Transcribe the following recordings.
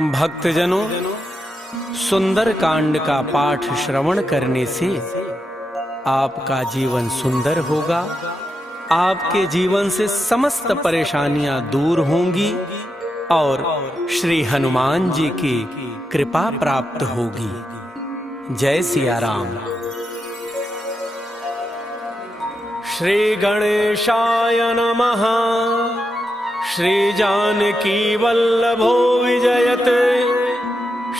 भक्तजनों, सुंदर कांड का पाठ श्रवण करने से आपका जीवन सुंदर होगा। आपके जीवन से समस्त परेशानियां दूर होंगी और श्री हनुमान जी की कृपा प्राप्त होगी। जय सिया राम। श्री गणेशाय नमः। श्री जानकी वल्लभो विजयते।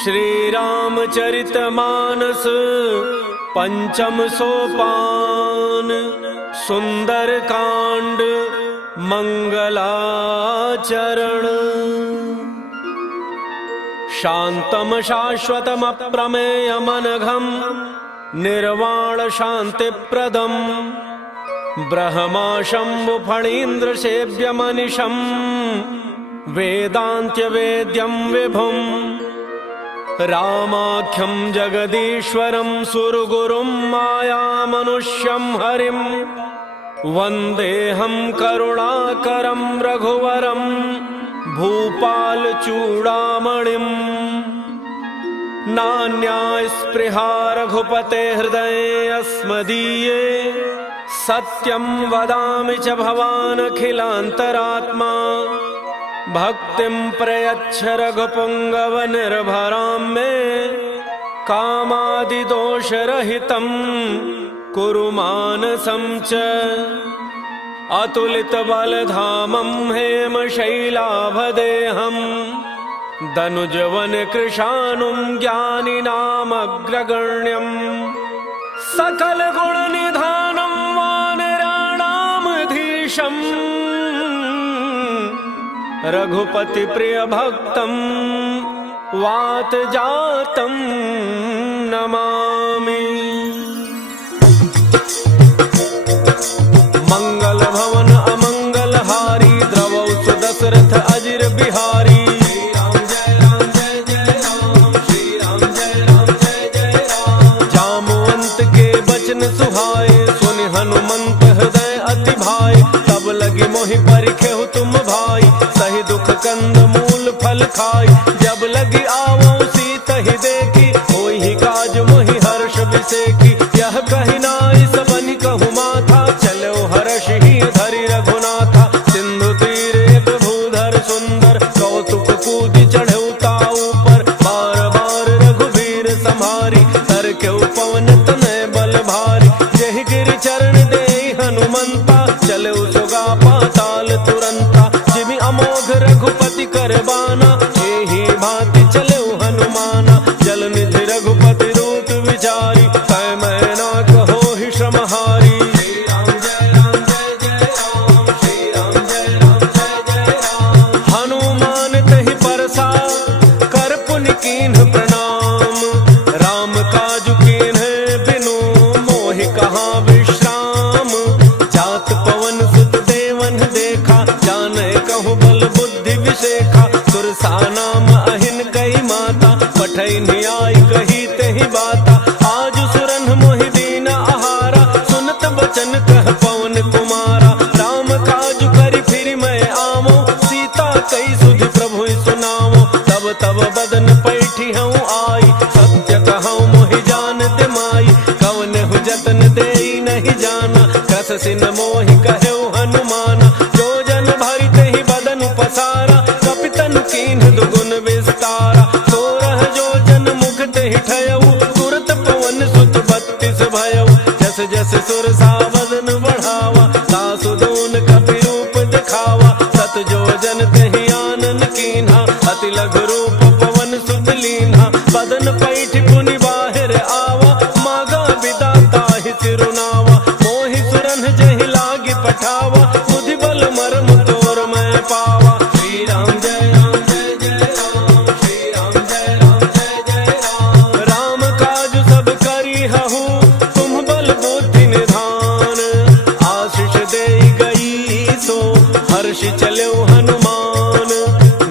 श्री रामचरितमानस पंचम सोपान। सुंदर कांड मंगलाचरण। शांतम शाश्वतम अप्रमेयमनघम निर्वाण शांतिप्रदम ब्रह्मा शंभु फणीन्द्र सेव्यमनिशं वेदांत्य वेद्यं विभुं रामाख्यं जगदीश्वरं सुरगुरुं मायामनुष्यं हरिं वन्देऽहं करुणाकरं रघुवरं भूपालचूडामणिं। नान्या स्पृहा रघुपते हृदये अस्मदीये सत्यं वदामि च भवानखिलान्तरात्मा। भक्तिं प्रयच्छ रघुपुङ्गव निर्भरां मे कामादिदोषरहितं कुरु मानसं च। अतुलितबलधामं हेमशैलाभदेहं दनुजवनकृशानुं ज्ञानिनामग्रगण्यं सकलगुणनिधानं वानराणामधीशं रघुपति प्रिय भक्तं वातजातं नमामि। मंगल भवन अमंगलहारी द्रवौ सुदशरथ अजिर बिहारी। सुहाए सुनि हनुमंत हृदय अति भाई। तब लगी मोहि परिखेहु तुम भाई सही दुख कंद मूल फल खाई। जब लगी आवो सीत ही देखी होई ही काज मोहि हर्ष विसेखी। यह कही नाई सबनि कहु माथा चलो हर्ष ही धरि रघुनाथा। सिंधु तीर एक भूधर सुंदर कौतुक कूदि चढ़ऊ ताऊ पर। बार बार रघुवीर संहारी तर के पवन तनय बल भारी। जहि गिरि चरण दे हनुमंता चले सुगा पाताल तुरंता। जिमि अमोघ रघुपति करबाना एहि भांति चले हनुमाना। जल निधि रघुपति रूप विचारी कै मैना कहो ही श्रमहारी। श्री राम जय राम जय जय राम। श्री राम जय राम जय जय राम। हनुमान तहि परसा कर पुनि कीन्ह प्रणाम। राम काजु कीन्ह बिनु मोहि कहाँ विश्राम। जात पवन सुत देवन देखा जाने कहु बल बुद्धि विशेखा। सुरसा नाम अहिन कई माता पठै न्याय कही तेहि बाता। आज सुरन मोहि दीन आहारा सुनत बचन कह पवन कुमारा। राम काजु करि फिर मैं आवो सीता कई सुधि प्रभु सुनावो। तब तब बदन पैठी हूँ आई सत्य कहूँ मोहि जानत माई। कवन हु जतन देई नहीं जाना कस सिन मोहि कहु हनुमाना। जो जन भरि तेहि बदन पसारा कपितन कीन्ह दुगुन विस्तारा। 16 जो जन मुख तेहि ठयऊ तुरत पवन सुत 32 भयऊ। जस जस सुरसा बदन बढ़ावा सासु दून कपि रूप दिखावा। सत जो जन तेहि आनन कीन्हा अति लघु रूप पवन सुत लीन्हा। बदन पैठ पुनि बाहिर आवा मागा विदाता ही सिरुनावा। मोहि सुरन जहि लागी पठावा बुद्धि बल मर्म तोर मैं पावा। श्री राम जय राम जय जय राम। श्री राम जय राम जय जय राम। राम काज सब करी हहु तुम बल बुद्धि निधान। आशीष देई गई सो हर्ष चलो हनुमान।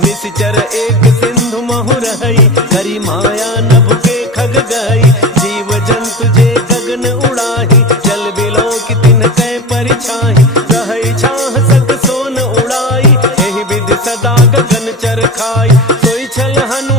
निश्चर एक सिंधु महु रही करी माया नभ के खग गई। जीव जंतु जे गगन उड़ाही जल बिलो की तिन कै परिछाही। रही छाह सक सोन उड़ाई एहि विधि सदा गगन चरखाई। सोई छल हनु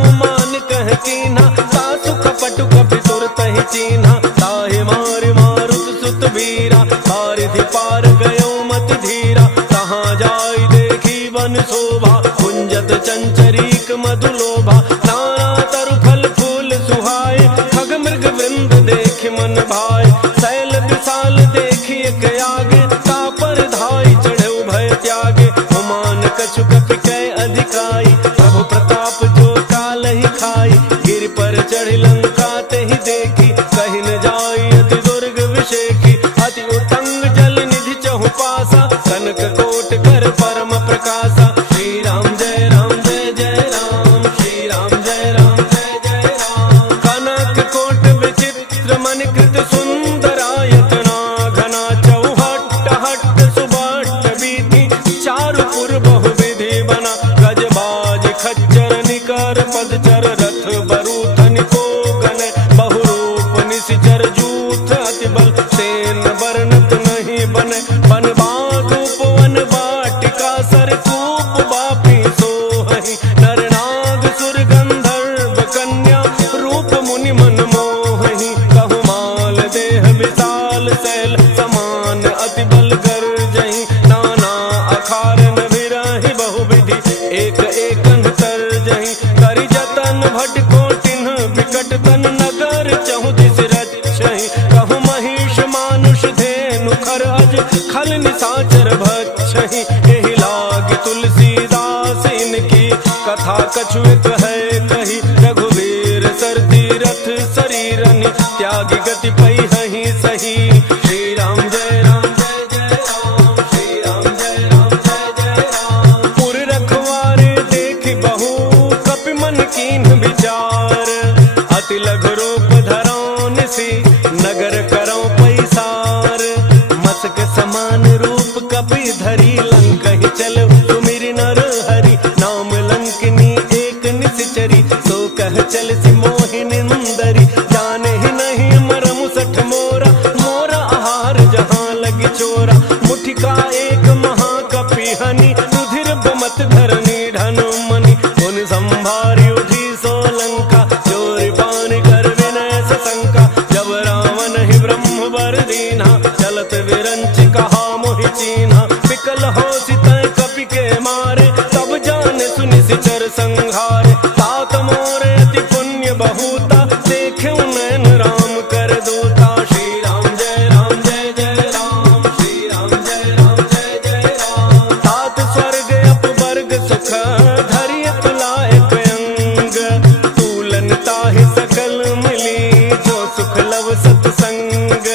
कहीं पार गयो मत धीरा, कहाँ जाई देखी वन शोभा, कुंजत चंचरीक मधुलोभा, नाना तरु फल फूल सुहाए, खग मृग वृंद देख मन भाए, शैल विशाल देखी एक आगे, तापर धाई चढ़े भय त्यागे, हुमान कछु कपि कै अधिकाई, प्रभु प्रताप जो काल ही खाई, गिर पर चढ़ी लंका ते ही देखी, कहीं न जाई अति दुर्ग विषेखी, अति उतंग जल निधि चहु पासा, कनक कोट कर परम प्रकाशा, श्री राम जय राम जय जय राम, श्री राम जय राम जय जय राम, कनक कोट विचित्र मन कृत सुंदरायतना, घना चौहट हट सुबट बीती, चारुपुर बहुविधि बना, गजबाज खच्चर निकर पदचर, रथ बरूथन को गन, बहुरूप निशिचर जूथ अति बल, सेन बरनत नहीं बने, बन बाधूप वन बाटिका, सरकूप बापी सोहहि, नर नाग सुर गंधर्व कन्या, रूप मुनि मन मोहहि, कहु माल देह विशाल शैल, समान अति बल गर्जहि, नाना अखारन विरहि बहुविधि, एक एकन तरजहि, करि जतन भट कोटिन विकट तन, नगर चहु दिस रक्षहि, कहु महिष मानुष धेनु खर अज, खल निशाचर भक्षहि, एहि लाग तुलसीदास इनकी, कथा कछु एक है कही, रघुवीर सर तीरथ शरीरनि, त्याग गति पैहि सही, श्री राम जय राम जय जय राम, श्री राम जय राम जय जय राम, पुर रखवारे देखि बहु कपि मन कीन्ह विचार, अति लघु रूप धरौ निसि, नगर करौ पैसार, मसक समान रूप कपि धरी, लंकहि चल सुमिरि नर हरि, नाम लंकिनी एक निशिचरी, सो कह चल सि मोहि निंदरी, जाने ही नहीं मरमु सठ मोरा, मोरा आहार जहाँ लगी चोरा, मुठिका एक महाकपि हनि, रुधिर बमत धरनी ढन मनि, उन संभारी उठी सो लंका, चोरी पान कर विनय सशंका, जब रावण ही ब्रह्म वर दीन्हा, चलत विरंच कहा मोहि चीन्हा, विकल हो सितय कपि के मारे, तब जाने सुनि सिचर संहारे, तात मोरे अति पुण्य बहुता, देखे नैन राम कर दूता, श्री राम जय राम जय जय राम, श्री राम जय राम जय जय राम, तात स्वर्ग अपवर्ग सुख, धरिय तुलाए अंग, तूलन ताहि सकल मिली, जो सुख लव सत्संग,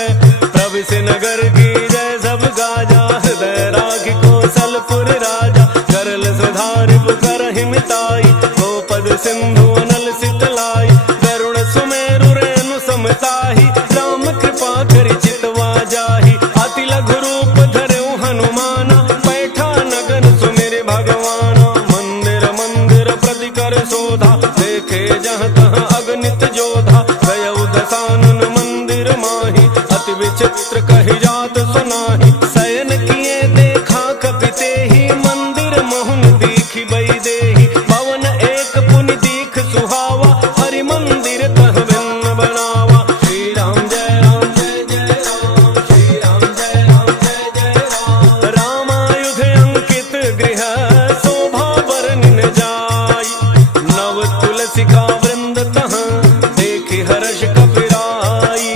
प्रविश नगर की जय सब गाजा, हृदय राग कौशलपुर राजा, करल सुधारि करहि मिताई, गोपद सिंधु अनल सितलाई, गरुड़ सुमेरु रेणु समताहि, राम कृपा करि चितवा जाहि, अति लघु रूप धरऊ हनुमाना, पैठा नगर सुमिरि भगवाना, मंदिर मंदिर प्रति कर शोधा, देखे जहाँ तहाँ अगणित जोधा, गयउ दसानन मंदिर माहि, अति विचित्र कहि जात सुनाहि, शयन किए देखा कपि तेहि, मंदिर मोहन दीखि बई देहि, भवन एक पुनि दीख सुहावा, हरि मंदिर तह भिन्न बनावा, श्री राम जय राम जय जय राम, श्री राम जय राम जय जय राम, रामायुध अंकित गृह, शोभा बरनिन जाई, नव तुलसिका वृंद तह, देखि हर्ष कपिराई,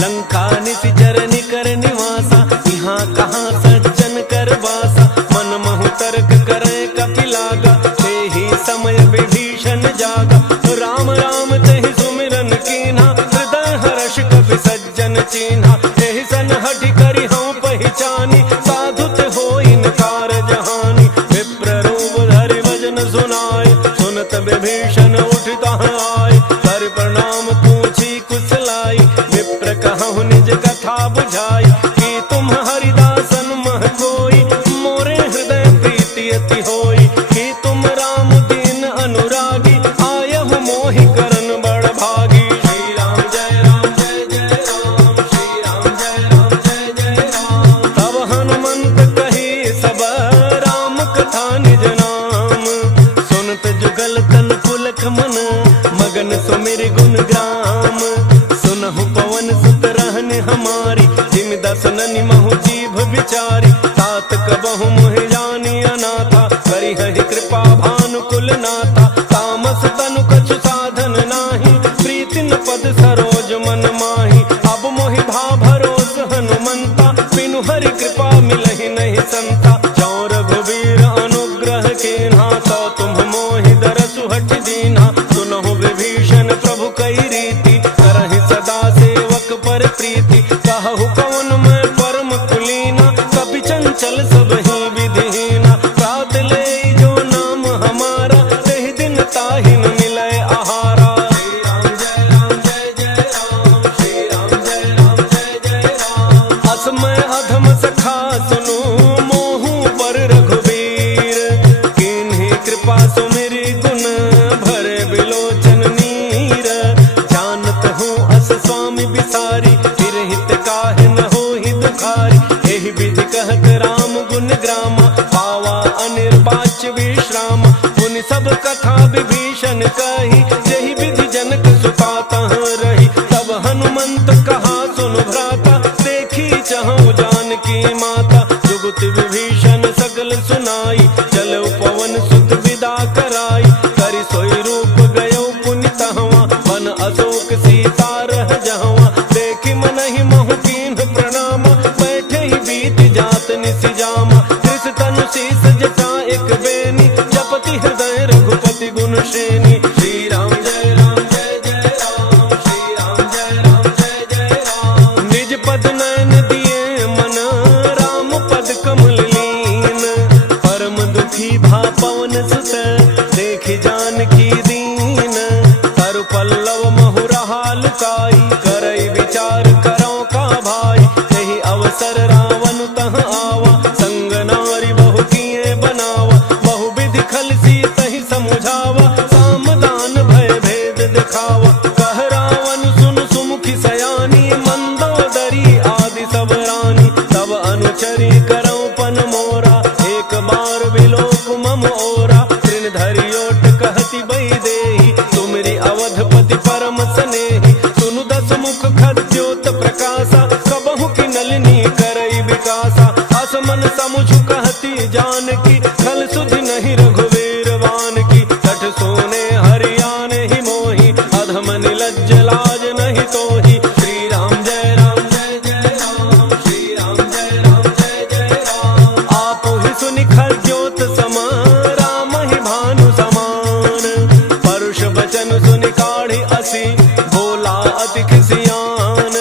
लंका निशिचर निकर निवासा, यहाँ कहाँ सज्जन कर वासा, मन महु तर्क करे कपि लागा, तेहि समय विभीषण जागा, राम राम तेहि सुमिरन कीन्हा, हृदय हर्ष कपि सज्जन चीन्हा, एहि सन हठि करि हऊँ पहिचानी, साधुत होई नकार जहानी, विप्र रूप धरि भजन सुनाए, सुनत विभीषण उठ तहाँ आए, कर प्रणाम पूछी कुशलाई, विप्र कहु निज कथा बुझाई, कि तुम हरिदासन मह कोई, मोरे हृदय प्रीति अति होई, कि तुम राम दीन अनुरागी, आयहु मोहि करन बड़ भागी, श्री राम जय राम जय जय राम, श्री राम जय राम जय जय राम, तब हनुमंत मिलहि नहीं संता। जो रघुवीर अनुग्रह कीन्हा, तो तुम मोहि दरसु हठ दीन्हा। सुनहु विभीषण प्रभु कई रीति, करहि सदा सेवक पर प्रीति। कहु कवन मैं परम कुलीना, कपि चंचल सब ही विधिहीना। प्रात ले जो नाम हमारा, तेहि दिन ताहि न मिलै आहारा। श्री राम जय जय राम, श्री राम जय जय राम। असमय अधम सखा सुनु, मोहु पर रघुवीर। किन्हि कृपा सुमिरि गुण, भरे बिलोचन नीर। जानत हूँ अस स्वामी बिसारी, फिर हित काहे न होहि दुखारी। एहि विधि कहत राम गुण ग्रामा, पावा अनिर्वाच्य विश्राम। मुनि सब कथा विभीषण कही, जेहि विधि जनक सुता तह रही। तब हनुमंत कहा सुनु भ्राता, देखी चहु जानकी माता। जुगुत विभीषण सकल सुनाई, चलऊ पवन सुत विदा कराई। करि सोई रूप गयो पुनि तहवा, बन अशोक सीता रह जहवा। देखि मनहि महु कीन्ह प्रणाम, बैठे ही बीत जात निसि जामा। कृष तनु शीस जटा एक बेनी, जपति हृदय रघुपति गुण श्रेणी। श्री राम जय राम, श्री राम जय जय राम। निज पद नयन दिए मन, राम पद कमल लीन। परम दुखी भा पवन सुत, देखि जानकी दीन। तरु पल्लव महु रहा लुकाई, करई विचार करौ का भाई। एहि अवसर रावण तह आवा, संग नारी बहु किए बनावा। बहु विधि खल सीतहि समुझावा, सामदान भय भेद दिखावा। कह रावण सुन सुमुखी सयानी, मंदोदरी आदि सब रानी। तब अनुचरी करौ पन मोरा, एक बार बिलोक मम ओरा। तृण धरि ओट कहति वैदेही, तुमरी अवधपति परम स्नेही। सुनु दस मुख खद्योत प्रकाशा, कबहु की नलिनी करई विकासा। असमन समुझ कहती जानकी, खल सुधि नहीं रघुवीर वान की। सठ सोने हरियाने ही मोही, अधम निलज्ज लाज नहीं तोही। श्री राम जय राम, श्री राम जय राम। आपु ही सुनि खद्योत समा, राम ही भानु समान। परुष बचन सुनि काढ़ी असी, भोला अति खिसियान।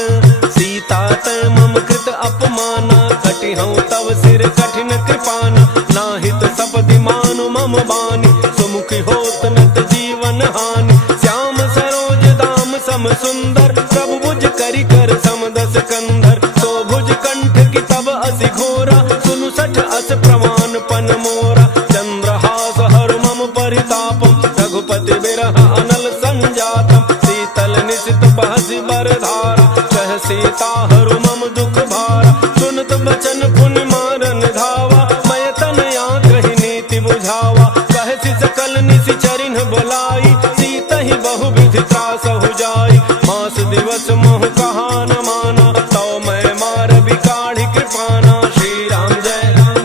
सीता तै मम कृत अपमाना, कटिहउँ तब सिर कठिन कृपाना। नाहित सपदि मानु मम बानी, सुमुखी होत नत जीवन हानि। श्याम सरोज दाम सम सुंदर, प्रभु भुज करि कर सम दस कंधर। तो भुज कंठ की तब असि घोरा, सुनु सठ अस प्रमाण पन मोरा। चंद्रहास हर मम परितापम, रघुपति बिरह अनल संजातम। शीतल निशित बहसि बरधारा, कह सीता हरु मम दुख भारा। सुनत बचन पुनि मारन धावा, मैं तनया कहि नीति बुझावा। कहसि सकल निशि चरिन्ह बोलाई, सीत ही बहु विधि त्रासहु जाई। मास दिवस मोह कहा न माना, तो मैं मार बिकाढ़ी कृपाना। श्री राम जय राम,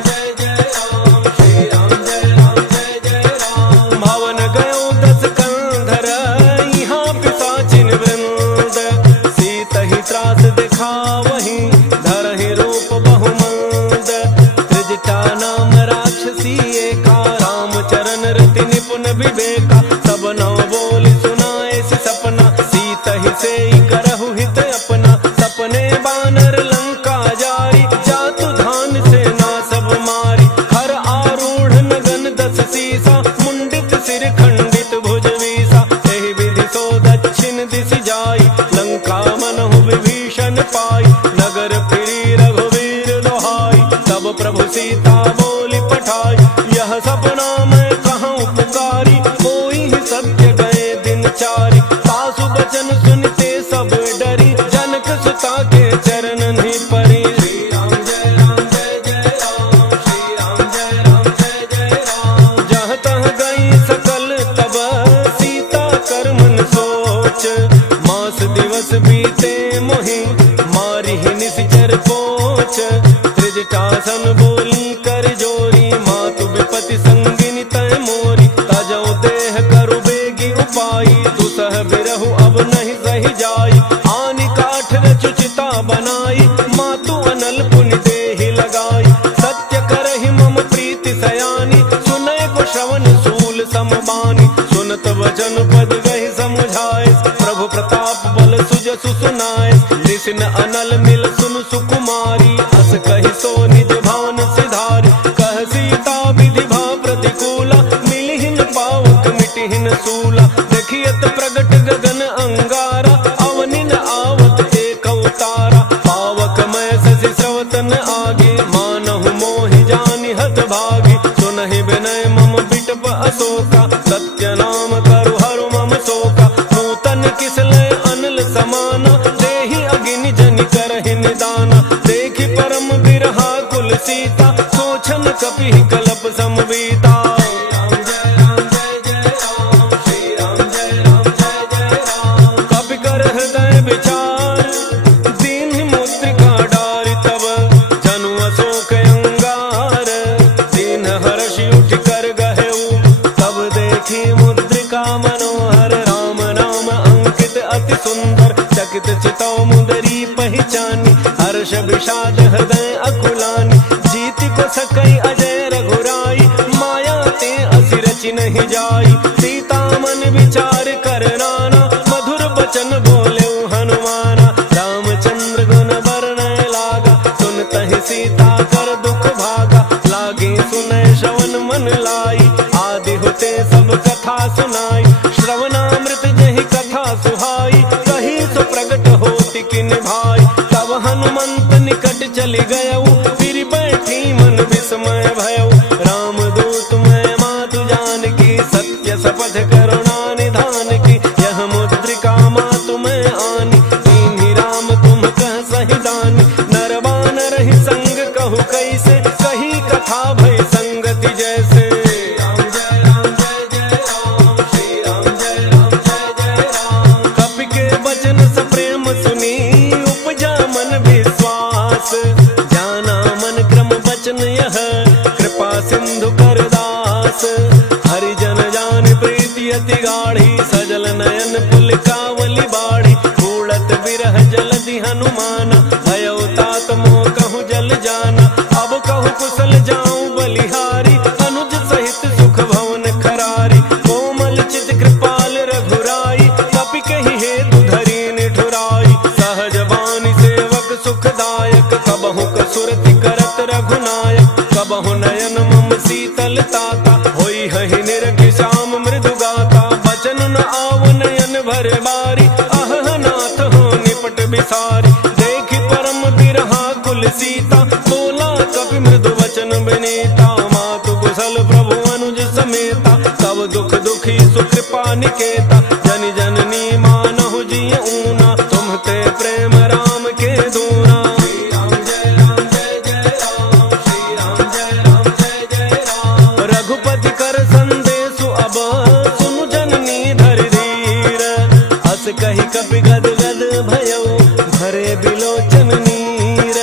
श्री राम जय राम। भवन गयो दस कंधर, यहाँ पिशाचिन वृंद। सीत ही त्रास दिखावहि, धरहि रूप बहुमंद। त्रिजटा नाम राक्षसी एका, रामचरण रति निपुण विवेका। सब नव बोल सुनाए सि सपना, सीत ही सेई करहु हित अपना। सपने बानर लंका जारी, जातु धान सेना सब मारी। हर आरूढ़ नगन दस सीसा, मुंडित सिर खंडित भुज वीसा। एहि विधि सो दक्षिण दिशि जाई, लंका मनहु विभीषण पाई। नगर फिरी रघुवीर दोहाई, तब प्रभु सीता बोली पठाई। यह सपना मैं कहूँ पुकारी, कोई ही सत्य गए दिन चारी। सासु बचन सुनते सब डरी, जनक सुता के चरण नहीं परी। श्री राम जय राम, श्री राम जय राम। जहाँ तह गई सकल तब, सीता कर मन सोच। मास दिवस बीते मोहि, मारी ही निश्चर पोच। त्रिजटासन बोली कर जोरी, मातु विपति संगिनी तय मोरी। तजौ देह करु बेगी उपाई, दुसह बिरहु अब नहीं सही जाई। आनि काठ रचु चिता बनाई, मातु अनल पुनि देहि लगाई। बिसिन अनल मिल सुन सुकुमारी, अस कहि सो निज भान सिधारी। कह सीता विधि भा प्रतिकूला, मिलिहिन पावक मिटिहिन सूला। देखियत प्रगट गगन अंगारा, अवनिन आवत एक अवतारा। पावक मैं शशि स्रवतन आगे, मानहु मोहि जानि हत भागी। सुनहि विनय मम बिटप अशोका, सत्य नाम करु हरु मम शोका। नूतन किसलय अनल समाना, देहि अगिनि जनि करहि निदाना। देखि परम बिरहा कुल सीता, सोचन कपिहि कलप समवीता। कपि कर हृदय विचार, दीन्हि मुद्रिका डारि तब। जनु अशोक अंगार, दीन हर्षि उठि कर गहेउ। तब देखी मुद्रिका मनोहर, राम नाम अंकित अति सुंदर। चकित चितौ मुदरी पहिचानी, हर्ष विषाद हृदय अकुलानी। जीति को सकई अजय रघुराई, माया ते असि रचि नहीं जाई। सीता मन विचार कर नाना, मधुर बचन बोले हनुमाना। रामचंद्र गुण वर्णय लागा, सुनतहि सीता कर दुख भागा। लागे सुनय श्रवण मन लाई, आदि होते सब कथा सुनाई। श्रवणामृत जहि कथा सुहाई, कही सो प्रगट होति किन भाई। तब हनुमंत निकट चली गयऊ, फिर बैठी मन विस्मय भयऊ। राम दूत मैं मातु जानकी, सत्य शपथ करुणा निधान की। यह मुद्रिका मातु मैं आनी, दीन्हि राम तुम कह सहि दानी। नर बानर ही संग कहु कैसे, कही कथा भय संगति जैसे। कपि के वचन सप्रेम सुनी, उपजा मन विश्वास। जाना मन क्रम वचन यह, कृपा सिंधु कर दास। हरिजन जान प्रीति अति गाढ़ी, सजल नयन पुलकावली बाढ़ी। उड़त बिरह जलधि हनुमाना, भयउ तात मोह कहूँ जल जाना। अब कहूँ कुशल जाऊं बलिहारी, अनुज सहित सुख भवन खरारी। कोमल चित कृपाल रघुराई, कपि कहि हेतु धरि निठुराई। सहज बानी सेवक सुखदायक, कबहु कसुरति करत रघुनायक। कबहु नयन मम शीतल ताता, होई हहि निरखि श्याम मृदु गाता। बचन न आव नयन भर बारी, अह नाथ हो निपट बिसारी। देखि परम बिरहा कुल सीता, बोला कपि मृदु वचन विनीता। मातु कुशल प्रभु अनुज समेता, सब दुख दुखी सुकृपा निकेता। जन जननी मानहु जिय ऊना, तुम्हते प्रेम राम के दूना। रघुपति कर संदेशु अब, सुनु जननी धरि धीर। अस कहि कपि गद गद भयउ, भरे बिलोचन नीर।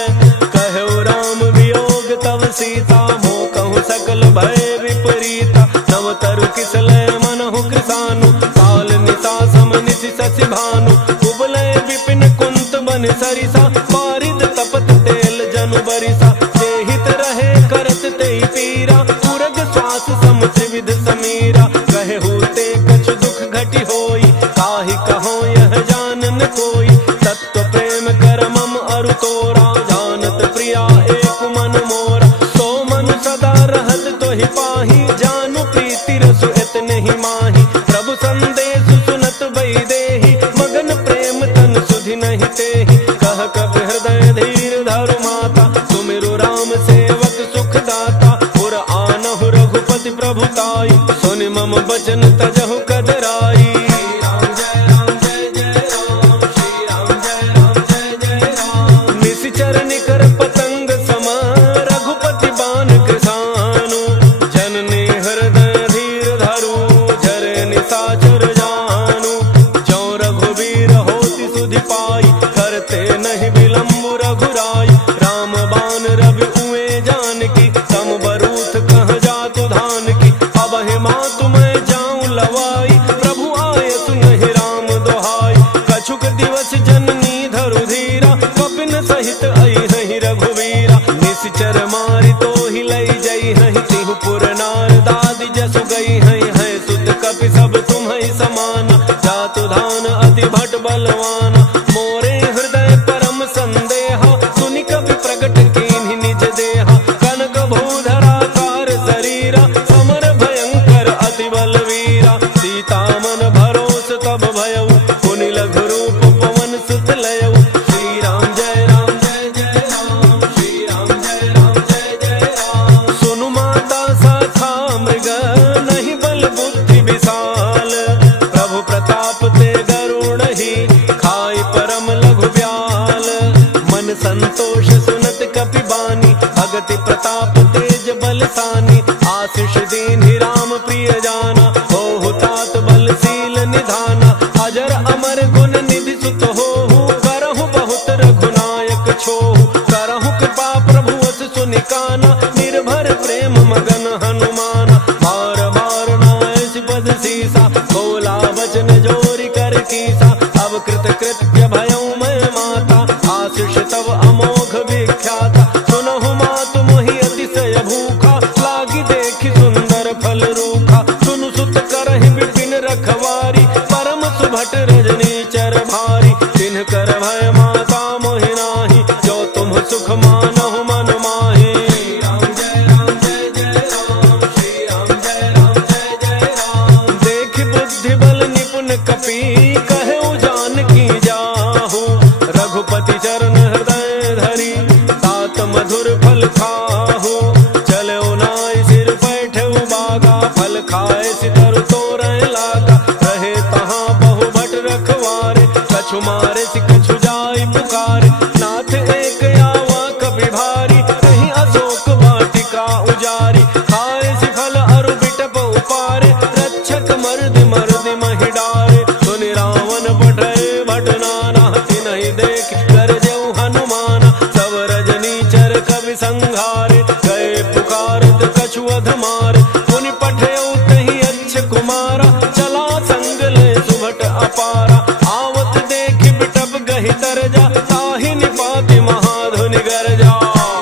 कहु राम वियोग तव सीता, मोह कहु सकल भय विपरीता। नव तरु किसलय मनहु कृसानु, काल निशा सम निशि शशि भानु। कुबलय विपिन कुंत बन सरिसा, पारिद तपत तेल जनु बरिसा। जेहित रहे करत तेहि पीरा, उरग श्वास सम त्रिविध समीरा। कहु ते कछु दुख घटि होई, काहि कहो यह जानन कोई। तत्व प्रेम कर मम अरु तोरा, जानत प्रिया एक मन मोरा। सो मनु सदा रहत तोहि पाही, जानु प्रीति रसु इतने ही माही। प्रभु संदेशु सुनत वैदेही, मगन प्रेम तन सुधि नहीं तेहि। कह कपि हृदय धीर धरु माता, सुमिरु राम सेवक सुख दाता। पुर आनहु रघुपति प्रभुताई, सुनि मम बचन तजहु कदराई। निशिचर निकर पतंग सम, रघुपति बान कृसानु। जननी हृदय धीर धरु, झरे निशाचर जानु। जो रघुवीर होति सुधि पाई, करते नहीं विलम्ब रघुराई। राम बान रवि उए जानकी, सम बरूथ कह जातु धान की। अब हे मातु मैं जान निर्भर प्रेम मगन हनुमान। बार बार नायस पद सीसा, बोला वचन जोरी कर कीसा। अब कृत कृत्य भयऊ मैं माता, आशीष तब अमोघ विख्याता। सुनहु मातु मोहि अतिशय भूखा, लागी देखि सुंदर फल रूखा। सुनु सुत करहि विपिन रखवारी, परम सुभट रजनी चर भारी। तिन्ह कर भय माता मोहि नाही, जो तुम सुख मानहु मन माहि। राम जय राम जय जय राम, श्री राम जय राम जय जय राम। देख बुद्धि बल निपुण कपि, कहु जानकी जाहु। रघुपति चरण हृदय धरि, तात मधुर फल खाहु। चलऊ नाइ सिर बैठऊ बागा, फल खाए सितरु तोरय लागा। रहे तहाँ बहु भट रखवारे, कछु मारे सि कछु जाई पुकारे। नाथ एक आवा कपि भारी, कहीं अशोक वाटिका उजारी। खाए सि फल अरु बिटप उपारे, रक्षक मर्द मर्द महि डारे। सुनि रावण पठय भट नाना, तिन्हि देख गरजऊ हनुमाना। सब रजनी चर कवि संघारे, गए पुकारत कछु अध मारे। पुनि पठयऊ तहि अच्छ कुमारा, चला संग ले सुभट अपारा। आवत देख बिटप गहि तरजा, ताहि निपाति महाधुनि गरजा।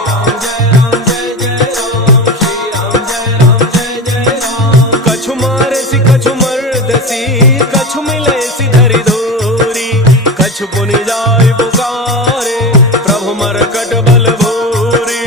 राम जय राम जय जय राम, श्री राम जय राम जय जय राम। कछु मारे सि कछु मर्दसी, कछु मिले सि धरि धूरी। कछु पुनि जाय पुकारे, प्रभु मरकट बल भूरी।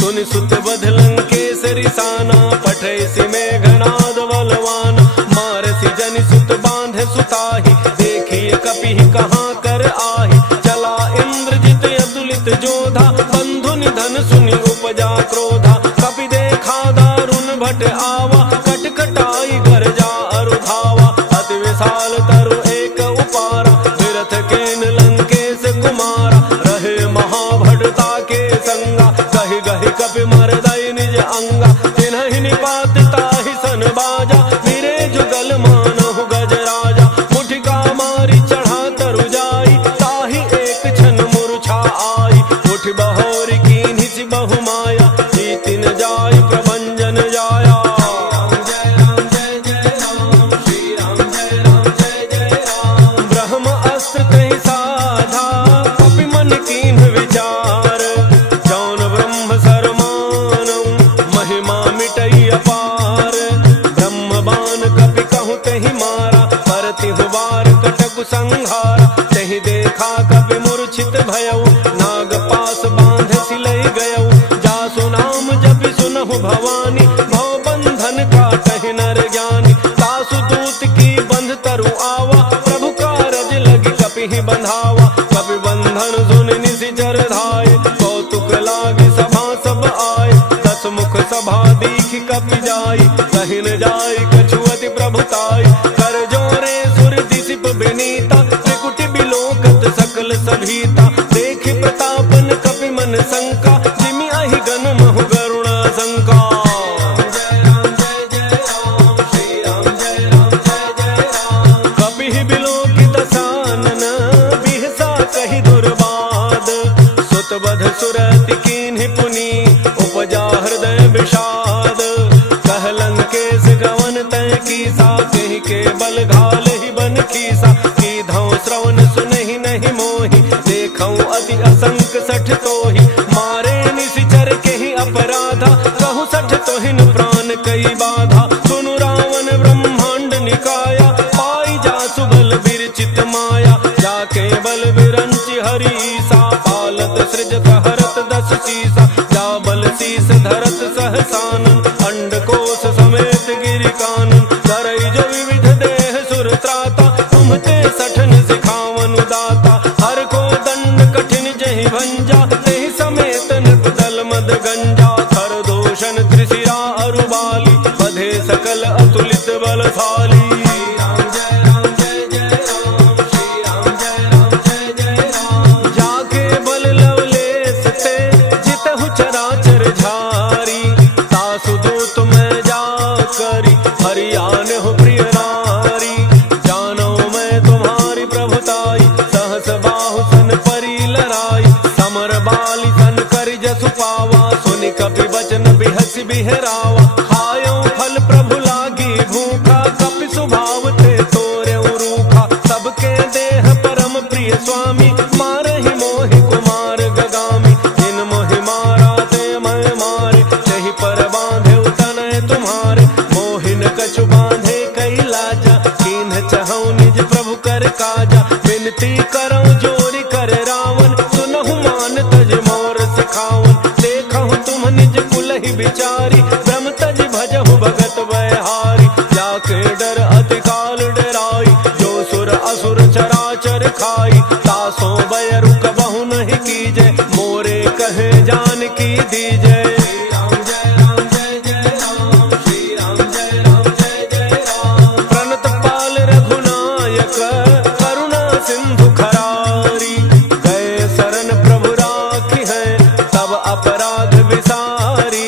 सुनि सुत बध लंकेसरि साना, पठै सि मेघनाद बलवान। मारसि जनि सुत बांधे सुताहि, देखिए कपिहि कहाँ कर आहि। चला इंद्रजित अतुलित जोधा, बंधु निधन सुनि उपजा क्रोधा। कपि देखा दारुण भट आवा, कटकटाई गरजा अरु धावा। अति विशाल तरु एक उपारा, विरथ केन लंकेश कुमारा। रहे महाभटता के संगा, कहि गहि कपि मरदई निज अंगा। तिन्हि निपात ताहि सन बाजा, मेरे जुगल मानहु गजराजा। मुठिका मारी चढ़ा तरु जाई, ताहि एक क्षण मूर्छा आई। उठ बहोरी कीन्हि सि बहु माया, जीति न जाय प्रभंजन जाया। राम जय राम जय जय राम, श्री राम जय राम जय जय राम। ब्रह्म अस्त्र कहि साधा, कपि मन कीन्ह विचार। जौन ब्रह्म सर मानऊ, महिमा मिटई अपार। ब्रह्म बाण कपि कहु तहि मारा, परतिहु बार कटकु संहारा। तहि देखा कपि मूर्छित भयऊ, नाग पास बांध सिलई गयऊ। जासु नाम जपि सुनहु भवानी, भव बंधन काटहि नर ज्ञानी। तासु दूत की बंध तरु आवा, प्रभु कारज लगी कपिहि बंधावा। कपि बंधन सुनि निशिचर धाये, कौतुक लागी सभा सब आए। दस मुख सभा दीखि कपि जाई, कहि न जाई कछु अति प्रभुताई। कर जोरे सुर दिसिप विनीता, त्रिकुटि बिलोकत सकल सभीता। देखि प्रतापन कपि मन शंका, जिमि अहि गन महु करुणा शंका। राम जय राम जय जय राम, श्री राम जय राम जय जय राम। कपिहि बिलोकित सानन, बिहसा कहि दुर्बाद। सुत बध सुरति कीन्हि पुनि, उपजा हृदय विषाद। कह लंकेश गवन तय कीसा, कहि के बल घाल ही बन कीसा। कीधौ श्रवण सुनहि नहीं मोहि, देखौ अति असंक सठ तोहि। मारे निशिचर केहि अपराधा, कहु सठ तोहिन प्राण कई बाधा। सुनु रावण ब्रह्मांड निकाया, पाई जासु बल विरचित माया। जाके बल विरंचि हरीसा, पालत सृजत हरत दस शीसा। जा बल शीस धरत सहसानन, अंडकोश समेत गिरि कानन। करई जो विविध देह सुर त्राता, तुम्हते सठन सिखावन दाता। हर को दंड कठिन जहि भंजा, तेहि समेत नृप दल मद गंजा। खर दोषण त्रिशिरा अरु बाली, बधे सकल अतुलित बलशाली। राम जय राम जय जय राम, श्री राम जय राम जय जय राम। जाके बल लवलेस ते, जितहु चराचर झारी। तासु दूत मैं जा करी, हरियान हो प्रिय नारी। जानो मैं तुम्हारी प्रभुताई, सहस बाहु सन परी लड़ाई। समर बाली सन करि जसु पावा, सुनि कपि बचन बिहसी बिहरावा खायो फल प्रभु लागी भूखा कपि स्वभाव ते तोरे रूखा सबके देह परम प्रिय स्वामी मारहि मोहि कुमार गगामी जिन मोहि मारा ते मैं मारे तहि पर बांधे तनय तुम्हारे मोहिन कछु बांधे कई लाजा कीन्ह चहु निज प्रभु कर काजा विनती करऊं जोरी कर रावण सुनहु मान तज मोर सिखावन देखहु तुम निज कुलहि बिचारी ब्रह्म तज भजहु भगत बयहारी जाके डर अति काल डराई जो सुर असुर चराचर खाई तासो भय रुक बहु नहीं कीजे मोरे कहे जान की दीजे प्रणत पाल रघुनायक करुणा सिंधु खरारी गए शरण प्रभु राखी है तब अपराध विसारी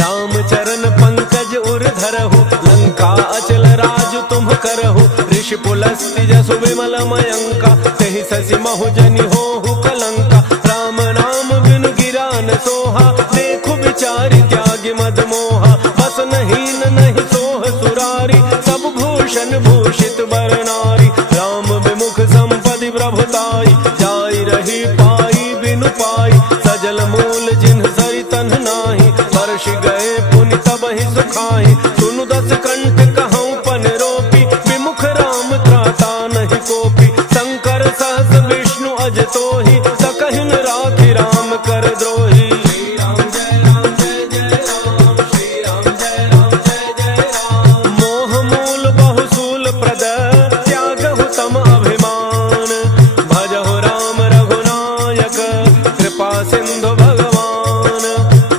राम चरण पंकज उर धरहु लंका अचल राज तुम करहु ऋषि पुलस्त्य जसु विमल मयंका तेहि ससि महु जनि होहु कलंका राम नाम बिनु गिरा न सोहा देखु बिचारी त्यागी मद मोहा बस नहीं नहीं सोह सुरारी सब भूषण भूषित बर नारी राम विमुख संपदि प्रभुताई जाई रही पाई बिनु पाई सजल मूल जिन्ह सरि तन्ह नाही वर्ष गए पुनि तबहि सुखाई सुनु दस कंठ कहऊँ पन रोपी विमुख राम त्राता नहीं कोपी शंकर सहस विष्णु अज तोहि सकहिन राखि राम कर द्रोही मोह मूल बहुसूल प्रद त्यागहु तम अभिमान भजहु राम रघुनायक कृपा सिंधु भगवान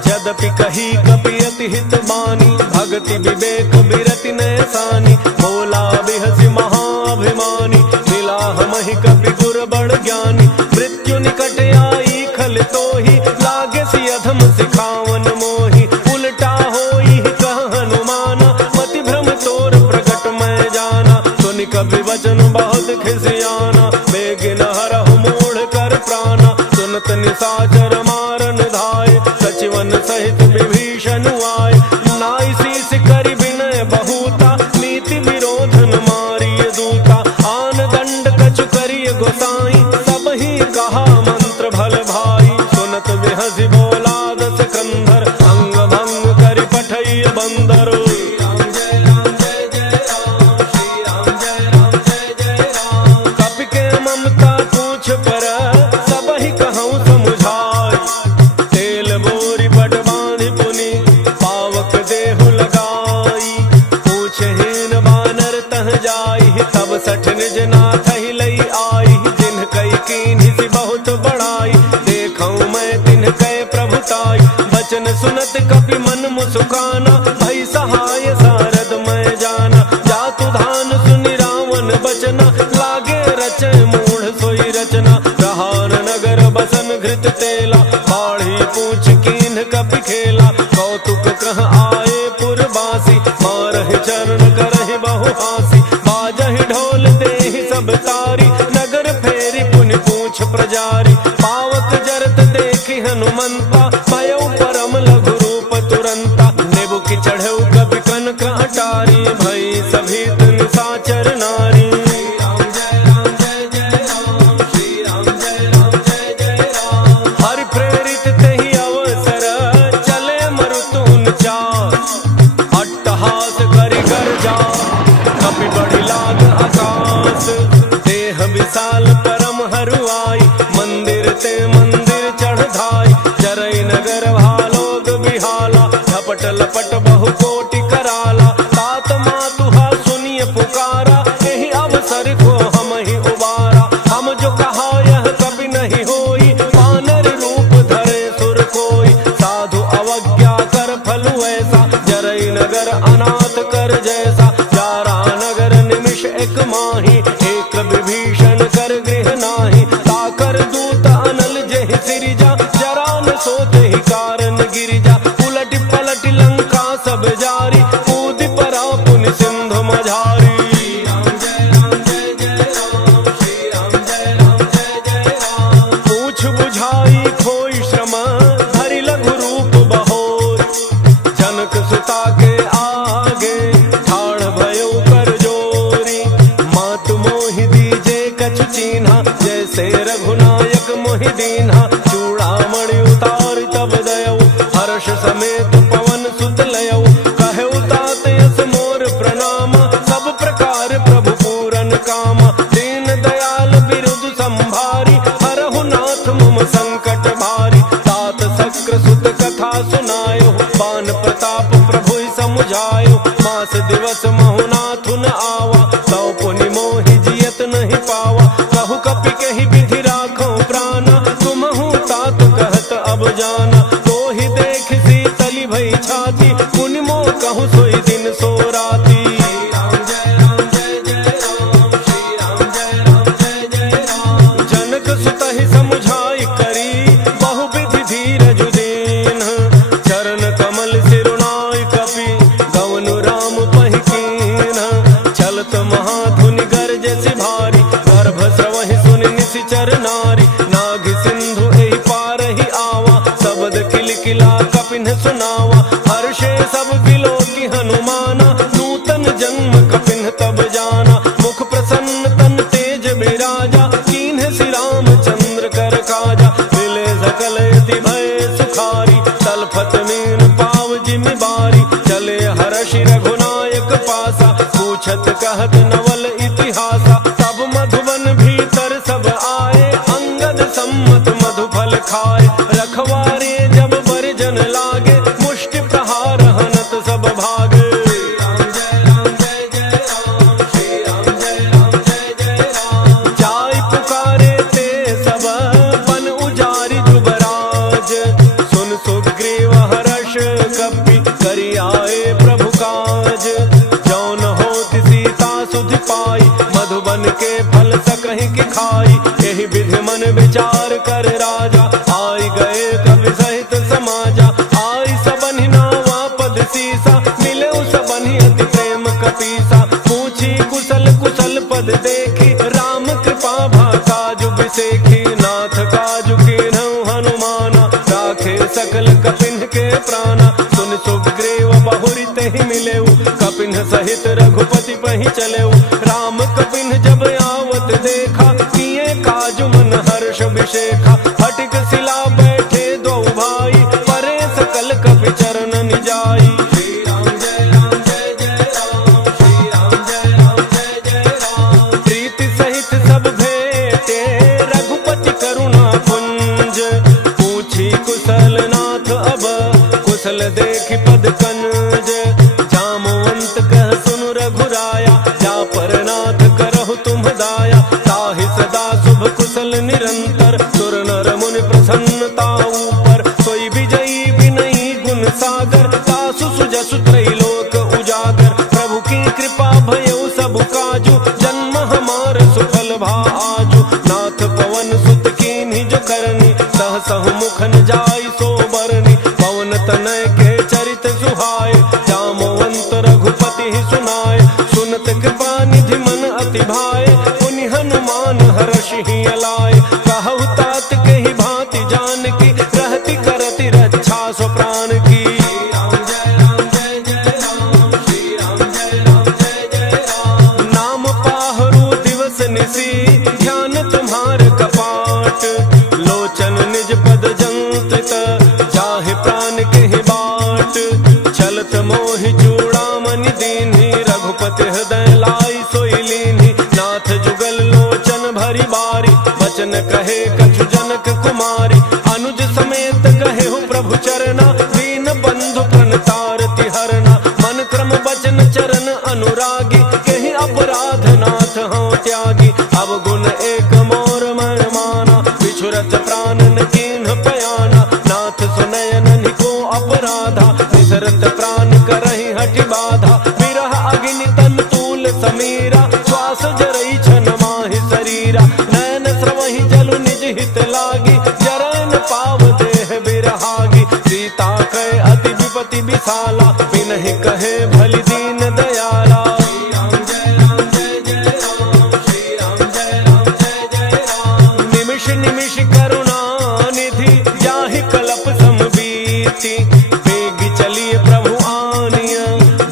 यद्यपि कही कपि अति हित बानी भक्ति विवेक बिरति नैसानी भोला बिहसि महाभिमानी मिला हमहि कपि गुर बड़ ज्ञानी मृत्यु निकट आई खल तोहि लागे सि अधम सिखावन मोहि उल्टा होई कह हनुमाना मति भ्रम तोर प्रकट मैं जाना सुनि कपि वचन बहुत खिसियाना बेगिन हरहु मूढ़ कर प्राणा सुनत निशाचर मारन धाय सचिवन सहित विभीषण आए नाई शीस करि विनय बहुता नीति विरोधन मारिय दूता आन दंड कछु करिय गोसाई सब ही कहा मंत्र भल भाई सुनत बिहसि बोला दस कंधर अंग भंग करि पठइय बंदर कपि के ममता पूछ पर सब ही कहूँ समुझाई तेल बोरी पट बांधि पुनि पावक देहु लगाई पूछहीन बानर तह जाई तब सठ निज नाथ ही लई आई जिन्ह कई कीन्हि सि बहुत बड़ाई देखऊँ मैं तिन्ह कय प्रभुताई बचन सुनत कपि मन मुसुकाना भई सहाय सारद मैं जाना जातु धान सुनि रावण बचना लागे रचय मूढ़ सोई रचना प्रहार नगर बसन घृत तेला बाढ़ी पूछ कीन्ह कपि खेला कौतुक कह आए पुरबासी मारहि चरण करहि बहु हासी बाजहि ढोल देहि सब तारी नगर फेरी पुनि पूछ प्रजारी पावक जरत देखि हनुमंता भयउ परम लघु रूप तुरंता नेबु की चढ़ऊ कपि कनक अटारी भई सभी तन साचर नारी हरि प्रेरित तेहि अवसर चले मरुतुन चार अट्टहास करि गर्जा कपि बढ़ि लाग आकाश देह विशाल परम हरुआई मंदिर ते मंदिर चढ़ धाई चरई नगर भालोग बिहाला झपट लपट बहु कोटि कराला तात मातुहा सुनिय पुकारा एहि अवसर को हम ही उबारा हम जो कहा यह कभी नहीं होई वानर रूप धरे सुर कोई साधु अवज्ञा कर फल ऐसा जरई नगर अनाथ कर जैसा जारा नगर निमिष एक माही एक विभीषण कर गृह नाही ताकर दूत अनल जहि सिरिजा जरा न सोते ही कारण गिरिजा उलट पलट लंका प्रभु समुझायो, मास दिवस महुनाथ न आवा, तौ पुनि मोहि जियत नहीं पावा। कहु कपि कहि विधि राखो प्राणा, तुमहु तात कहत अब जाना। तो ही देख शीतली भई छाती, पुनि मोह कहु सोई दिन सो राती। जनक सुतहि समुझाई करी, बहु विधि धीरज दीन। चरण कमल सिरुनाई कपि, गवनु राम पहि कीन। चलत महाधुनि गरजसि भारी, गर्भ स्रवहि सुनि निशिचर नारी। नाग सिंधु एहि पारहि आवा, शब्द किलकिला कपिन सुनावा। हर्षे सब बिलो की हनुमाना, नूतन जन्म कपिन तब जाना। मुख प्रसन्न तन तेज बिराजा, कीन्ह श्री रामचंद्र कर काजा। मिले सकल यति भय सुखारी, तलफत मीन पाव जिमि बारी। चले हर्षि रघुनायक पासा, पूछत कहत नवल इतिहासा। तब मधुबन भीतर सब आए, अंगद सम्मत मधुफल खाए। रखवारे जब बरजन लागे, मुष्टि प्रहार हनत सब भागे। जाय पुकारे ते सब, बन उजारि जुबराज। सुन सुग्रीव हर्ष कपि, करि आए प्रभु काज। जौन होत सीता सुधि पाई, मधुबन के फल सकहि की खाई। एहि विधि मन विचार कर राजा, आई गए कवि सहित समाजा। आई सबनि नावा पद सीसा, मिले सबनि अति प्रेम कपीसा। पूछी कुशल कुशल पद देखी, राम कृपा भा काजु बिसेखी। नाथ काजु कीन्हु हनुमाना, राखे सकल कपिन के प्राणा। सुन सुग्रीव बहुरि तेहि मिलेउ, कपिन सहित रघुपति पहि चलेउ। राम कपिन जब आवत देखा, किए काजु मन हर्ष विशेखा। हटिक सिला बैठे दो भाई, परे सकल कपि चरण निजाई। श्री राम जय राम जय जय राम, श्री राम जय राम जय जय राम। प्रीति सहित सब भेटे, रघुपति करुणा पुंज। पूछी कुशल नाथ अब, कुशल देखि पद कनज। जामवंत कह सुनु रघुराया, जा पर नाथ करहु तुम दाया। ताहि सदा शुभ कुशल निरंतर, सुर नर मुनि प्रसन्नता ऊपर। सोई विजयी विनयी गुण सागर, तासु सुजसु त्रैलोक उजागर। प्रभु की कृपा भयउ सब काजु, जन्म हमार सुफल भा आजु। नाथ पवन सुत कीन्हि जो करनी, सहसहु मुख न जाई सो बरनी। पवन तनय के चरित सुहाए, जामवंत रघुपति ही सुनाए। सुनत कृपा निधि मन अति भाए, पुनि हनुमान हर्षि ही अलाए। कहु तात कहि भांति जानकी, रहति करति रक्षा सो प्राण की। श्री राम जय राम जय जय राम, श्री राम जय राम जय जय राम। नाम पाहरु दिवस निसी, ध्यान तुम्हार कपाट। लोचन निज पद जंत्रित, जाहि प्राण केहि बाट। चलत मोहि चूड़ामणि दीन्हि, रघुपति हृदय लाई सोई लीन्हि। नाथ जुगल लोचन भरी बारी, बचन कहे कछु जनक कुमारी। अनुज समेत कहे हूँ प्रभु चरना, दीन बंधु प्रणतारति हरना। मन क्रम बचन चरण अनुरागी, कहीं अपराध नाथ हूँ त्यागी। अब गुण एक मोर मन माना, बिछुरत प्राण न कीन्ह पयाना। नाथ सुनय ननि को अपराधा, निसरत प्राण करहि हठि बाधा। विरह अग्नि तन तूल समीरा, श्वास जरई छन माहि शरीरा। नैन स्रवहि जलु निज हित लागी, जरन पाव देह बिरहागी। सीता कहे अति विपति विशाला, बिनहि कहे भलि दीन दयाला। श्री राम जय राम जय जय राम, श्री राम जय राम जय जय राम। निमिष निमिष करुणा निधि, जाहि कलप समबीति। बेगी चलिए प्रभु आनिया,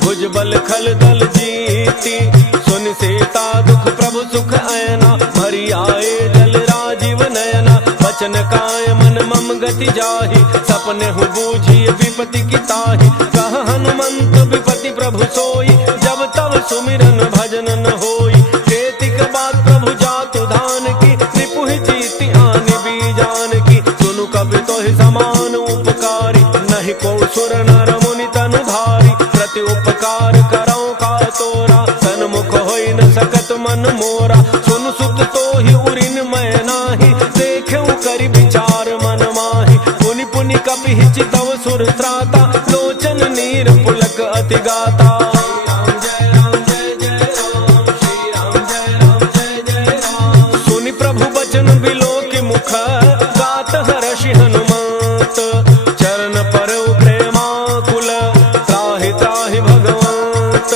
भुज बल खल दल जीती। सुन सीता दुख प्रभु सुख ऐना, भरी आए जल राजीव नयना। बचन काय मन मम गति जाहि, सपने हु बूझिए विपति की ताहि। कह हनुमंत विपति प्रभु सोई, जब तब सुमिरन भजन न होई। केतिक बात प्रभु जातु धान की, रिपु जीति आनि बीजान की। सुनु कवि तो समान उपकारी, नहीं को सुर नर मुनि तनु धारी। जगति गाता। सुनि प्रभु बचन बिलो के मुख गात हर्षि हनुमत। चरण पर प्रेमाकुल त्राहि त्राहि भगवंत।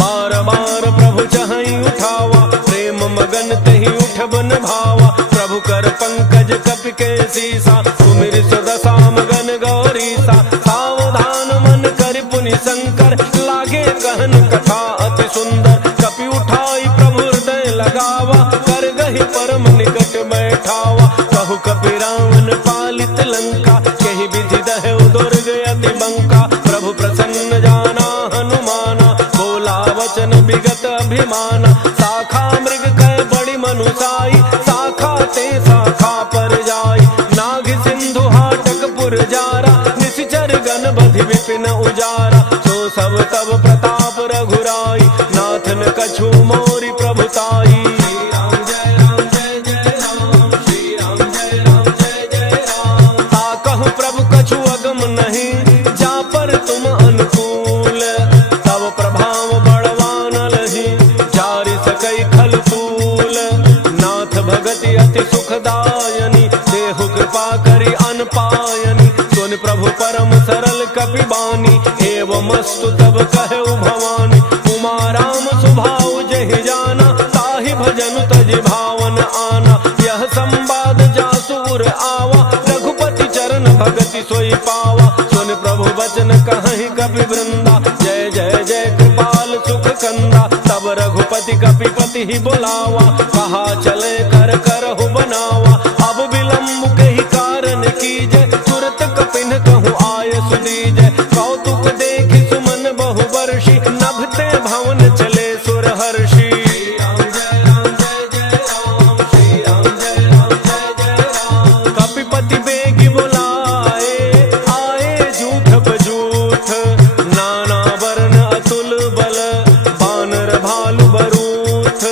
बार बार प्रभु चहई उठावा प्रेम मगन तहि उठबन भावा। प्रभु कर पंकज कपि के सीसा सुमिर सुदशा मगन गौरीसा। सावधान मन कर पुनि शंकर लागे कहन कथा अति सुंदर। कपि उठाई प्रभु हृदय लगावा कर गहि परम निकट बैठावा। कहु कपि रावण पालित लंका कहि विधि दहु दुर्ग अति बंका। प्रभु प्रसन्न जाना हनुमाना बोला वचन विगत अभिमाना। शाखा मृग कह बड़ी मनुसाई शाखा ते शाखा पर जाई। नाग सिंधु हाटक पुर जारा निशिचर गण बधि विपिन उजारा। सो सब तब प्रताप रघुराई नाथन कछु मोरी प्रभुताई। ताकहु प्रभु कछु अगम नहीं जा पर तुम अनुकूल। तब प्रभाव बड़वान लही जारि सकई खल तूल। नाथ भगति अति सुखदायनी देहु कृपा करि अनपायनी। सुन प्रभु परम सरल कपि बानी एवमस्तु तब कहु भवानी। उमा राम सुभाउ जहि जाना ताहि भजन तजि भावन आना। यह संवाद जासुर आवा रघुपति चरण भगति सोई पावा। सुन प्रभु बचन कहहि कपि वृंदा जय जय जय कृपाल सुख कंदा। तब रघुपति कपि पति ही बुलावा कहा चले कर करहु बनावा। अब विलंब कही कारण कीजय तुरत कपिन कहूँ आय सुदीजय। कौतुक देखि सुमन बहु वर्षि नभते भवन चले सुर हर्षि। कपिपति बेगी बुलाए आए जूठ बजूठ। नाना वर्ण अतुल बल बानर भालु बरूथ।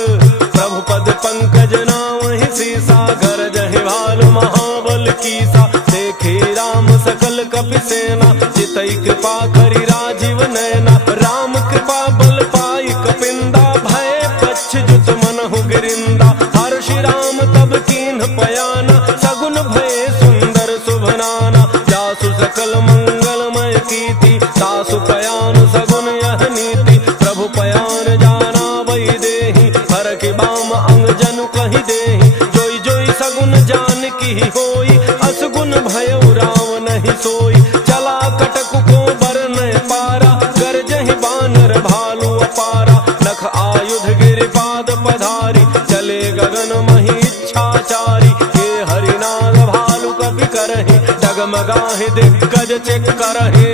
प्रभु पद पंकज नामहि सीसा गरजहि भालु महाबल कीसा। देखे राम सकल कपि सेना चितई कृपा करि राजीव नयना। राम कृपा बल पाई कपिंदा भय पच्छ जुत मनहु गिरिंदा। हर्षि राम तब कीन्ह पयाना सगुन भय सुंदर शुभनाना। जासु सकल मंगलमय कीर्ति तासु पयान सगुन यह नीति। प्रभु पयान जाना वही देहि हर के बाम अंग जनु कहि देहि। जोई जोई सगुन जान की होई असगुन भयउ राम नहीं सोई। चला कटक को बरन पारा गरजहि बानर भालु अपारा। नख आयुध गिरिपाद पधारी चले गगन मही इच्छाचारी। हे हरिनाग भालु कपि करहि डगमगाहि दिग्गज चेक करहि।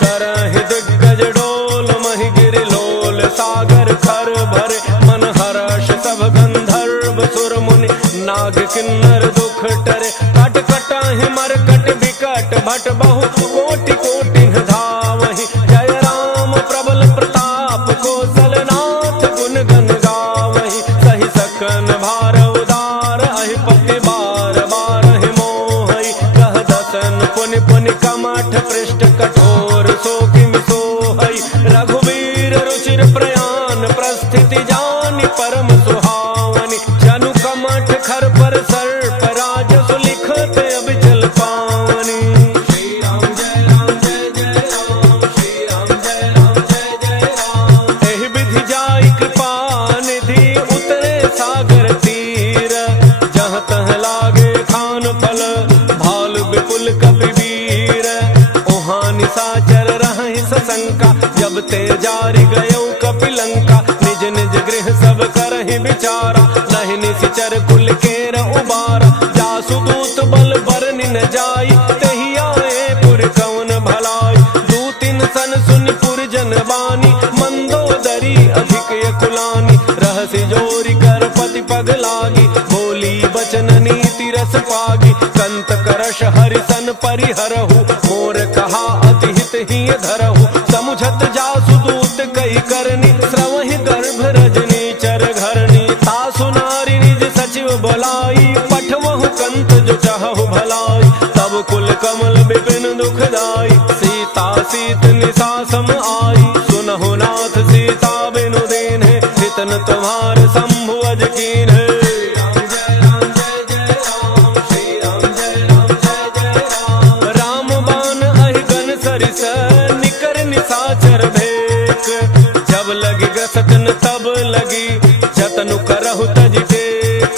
करहि दिग्गज डोल महि गिरि लोल सागर खर भरे। मन हर्ष सब गंधर्व सुर मुनि नाग किन्नर दुख टरे। कट कटाहि मरकट विकट भट बहु कोटि कोटि धावहि। जय राम प्रबल प्रताप कौशल नाथ गुण गन गावहि। सहि सकन भार उदार अहिपति बार बार मोहि। कह दसन पुनि पुनि कमठ पृष्ठ कठोर सो किमि सोहै। रघुवीर रुचिर प्रयान प्रस्थिति जानि परम सुहावनि। जनु कमठ खर पर सर्प राज सुलिखत अबिचल पावनी। श्री राम जय जय राम श्री राम जय जय राम। एहि विधि जाई कृपा निधि उतरे सागर तीर। जहाँ तह लागे खान फल भाल विपुल कपि वीर। ओहाँ निशाचर रहहि सशंका जब ते जारि गयौ कपि लंका। निज निज गृह सब करहि विचारा नहीं निशिचर कुल केर उबारा। जासु दूत बल बरनि न जाई तेहि आए पुर कौन भलाई। दूतिन सन सुनि पुर जन बानी मंदोदरी अधिक यकुलानी। रहसि जोरी कर पति पग लागी बोली बचन नीति रस पागी। कंत करश हरिसन परिहरहु मोर कहा अति हित ही धरहु। समुझत जासु दूत कई करनी श्रवहि गर्भ रजनी चर घरनी। तासु नारी निज सचिव बोलाई पठवहु कंत जो चाहु भलाई। तब तब कुल कमल विपिन दुखदाई, सीता सीत निशा सम आई। सुनहु नाथ सीता बिनु दीन्हे, हितन तुम्हार शंभु अज कीन्हे। राम बाण अहि गन सरिस, निकर निशाचर भेक। जब लगी ग्रसतन तब लगी, जतनु करहु तज टेक।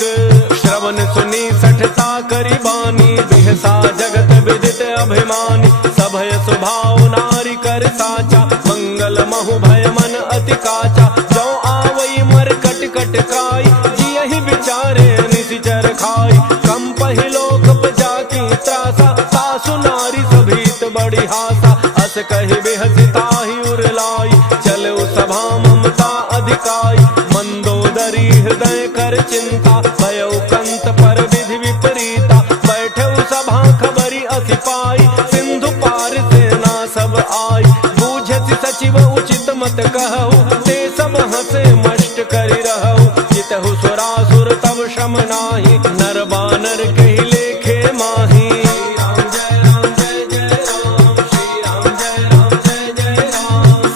श्रवण सुनी सठता करी बानी, बिहसा जगत विदित अभिमानी। सभय स्वभाव नारी कर साचा, मंगल महु भय मन अति काचा। जो आवई मर कट कट काई, जियहि विचारे निशिचर खाई। कम पहिलोक जाकी त्रासा, सासु नारी सभीत बड़ी हासा। अस कहि बिहसि ताहि उर लाई, चलऊ सभा ममता अधिकाई। मंदोदरी हृदय कर चिंता, भयउ कंत पर विधि विपरीता। बैठऊ सभा खबरी अति पाई, सिंधु पार सेना सब आई। बूझति सचिव उचित मत कहु, ते सब हंसे मष्ट करि रहु। जितहु सुरासुर तब शम नाही, नर बानर कहि लेखे माही।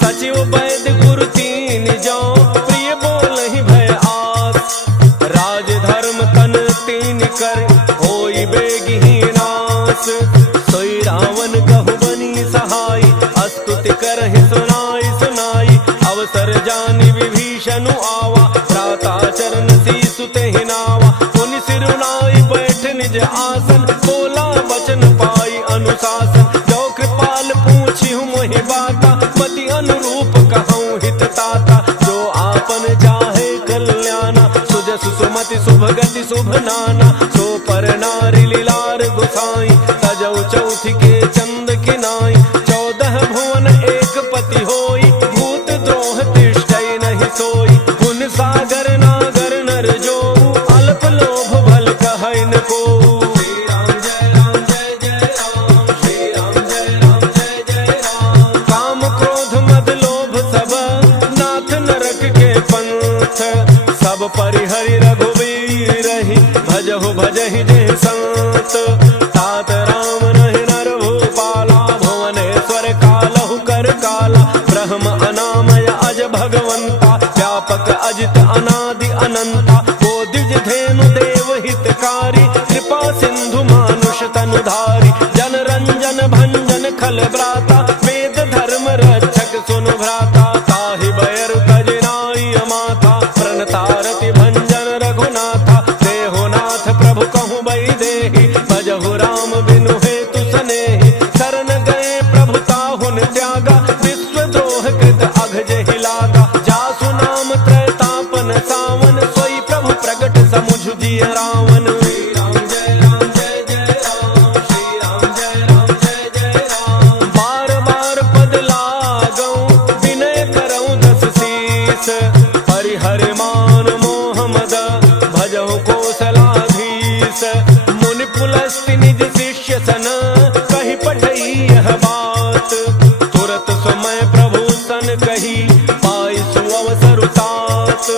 सचिव वैद्य गुरु तीन जौ, प्रिय बोलहि भय आस। राज धर्म तन तीन कर, होई बेगिहि नास। सोई रावण कहु बनी सहाई, स्तुति करहि सुनाई सुनाई। अवसर जानि विभीषण आवा, भ्राता चरण सीसु तेहि नावा। मुनि सिरुनाई बैठ निज आसन, बोला वचन पाई अनुशासन। जो कृपाल पूछिहु मोहि बाता, पति अनुरूप कहूँ हित ताता। जो आपन चाहे कल्याणा, सुजसु सुमति शुभ गति शुभ नाना। सो पर नारी लीलार गुसाई, तजौ चौथि के चंद किनाई। 14 भुवन एक पति होई, भूत द्रोह तिष्ठै नहीं सोई। पुन सागर नागर नर जो, अल्प लोभ भल कहै न को। काम क्रोध मद लोभ सब, नाथ नरक के पंथ। सब परिहरि रघुवीर रही, भजहु भजहि जे संत। तात राम नहि नर भूपाला, भुवनेश्वर कालहु कर काला। ब्रह्म अनामय अज भगवंता, व्यापक अजित अनादि अनंता। वो द्विज धेनु देव हितकारी, कृपा सिंधु मानुष तनुधारी। जन रंजन भंजन खल ब्राता, वेद धर्म रक्षक सुनु भ्राता। ताहि बैर तज नाई अमाता, प्रणतारति भंजन रघुनाथा। देहो नाथ प्रभु कहूँ बई देहि, भजहु राम बिनु हेतु सनेहि। शरण गए प्रभु ताहुन त्यागा, विश्व द्रोह कृत अघ जेहि लागा। जासु नाम त्रैतापन सावन, सोई प्रभु प्रगट समुझ जिय रावण। बार बार पद लागऊं, विनय करऊं दस शीस। परिहरि मान मोह मद, भजहु कौशलाधीश। मुनि पुलस्ति निज शिष्य सन, कहि पठई यह बात। तुरत समय प्रभु सन कही, पाई सुअवसर तात।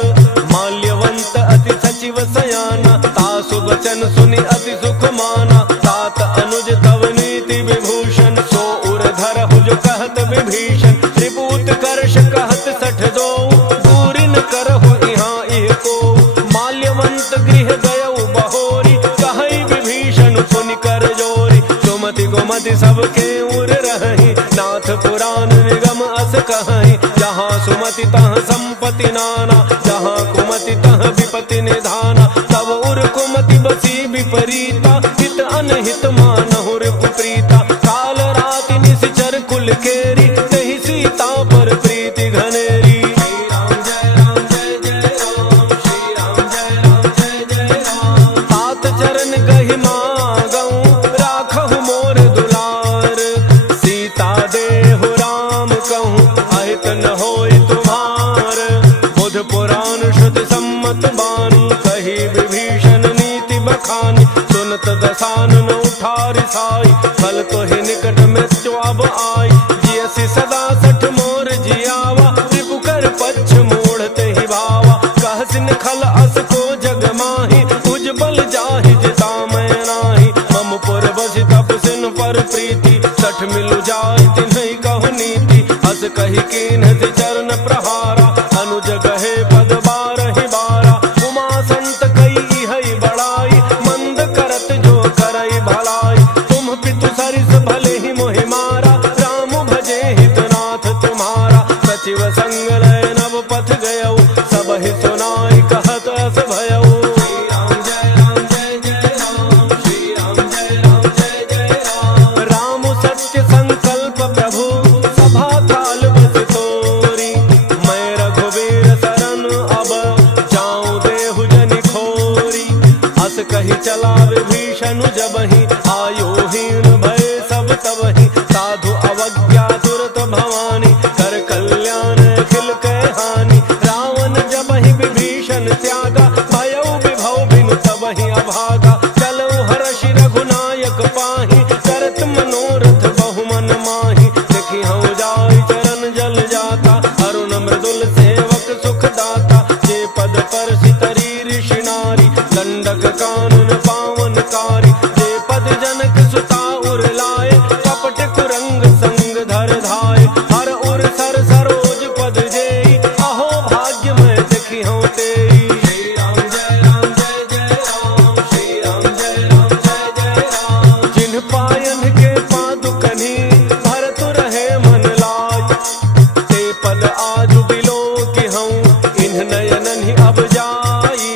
माल्यवंत अति सचिव सयाना, तासु वचन सुनि अति सुख माना। तात अनुज तव नीति विभूषण, सो उर धरहु जो कहत विभीषण। त्रिपूत कर्ष कहत सठ दो, दूरि न करहु इहाँ इह को। माल्यवंत गृह गयउ बहोरी, कहई विभीषण सुनि कर जोरी। सुमति गुमति सबके उर रही, नाथ पुराण निगम अस कहई। जहाँ सुमति तहाँ संपत्ति नाना, जहाँ कुमति तहाँ विपत्ति निधाना। तब उर कुमति बसी विपरीता, हित अनहित मानहु रिपुप्रीता। काल राति निशिचर कुल केरी, तहि सीता पर प्रीति घनेरी। तात चरण गहि मागऊं, राखहु मोर दुलार। सीता देहु राम कहूँ, अहित न होई तुम्हार। बुध पुराण श्रुति सम्मत बानी, कही विभीषण नीति बखानी। सुनत दसानन उठारि साई, फल तो ही निकट मृत्यु अब आई। जियसि सदा सठ मोर जियावा, रिपु कर पच्छ मूढ़ते ही भावा। कहसिन खल अस को जग माही, उज्जवल जाहि जिता मैं नाही। मम पुर बसि तप सिन पर प्रीति, सठ मिलु जाय तिन्हि कहु नीति, हस कहि कीन्ह से चरण प्रहारा, अनुज गहे पद बारहि बारा, उमा संत कई हई बड़ाई, मंद करत जो करई भलाई, तुम पितु सरिस भले ही मोहि मारा, राम भजे हितनाथ तुम्हारा, सचिव संग लय नव पथ गयऊ, सब ही सुनाई कहत अस भयऊ। कही चला विभीषण जबहि, आयोहीन भय सब तबहि, साधु अवज्ञा दुरत भवानी, कर कल्याण अखिल कै हानि, रावण जबहि विभीषण त्यागा, भयउ विभव बिनु तबहि अभागा, चलऊ हर्षि रघुनायक पाहि, करत मनोरथ बहु मन माहि, देखि हऊ जाय चरण जल जाता, अरुण मृदुल सेवक सुख दाता, जे पद पर सितरी ऋषि नारी, दंडक कानून पावनकारी, जे पद जनक सुता उर लाए, कपट कुरंग संग धर धाय, हर उर सर सरोज पद जेई, अहो भाग्य मैं देखी हूँ तेई। श्री राम जय राम जय जय राम, श्री राम जय राम जय जय राम, जिन पायन के पादुकनी, भरत रहे मन लाज, ते पद आजु बिलो की हूँ, इन्ह नयनन ही अब जाई,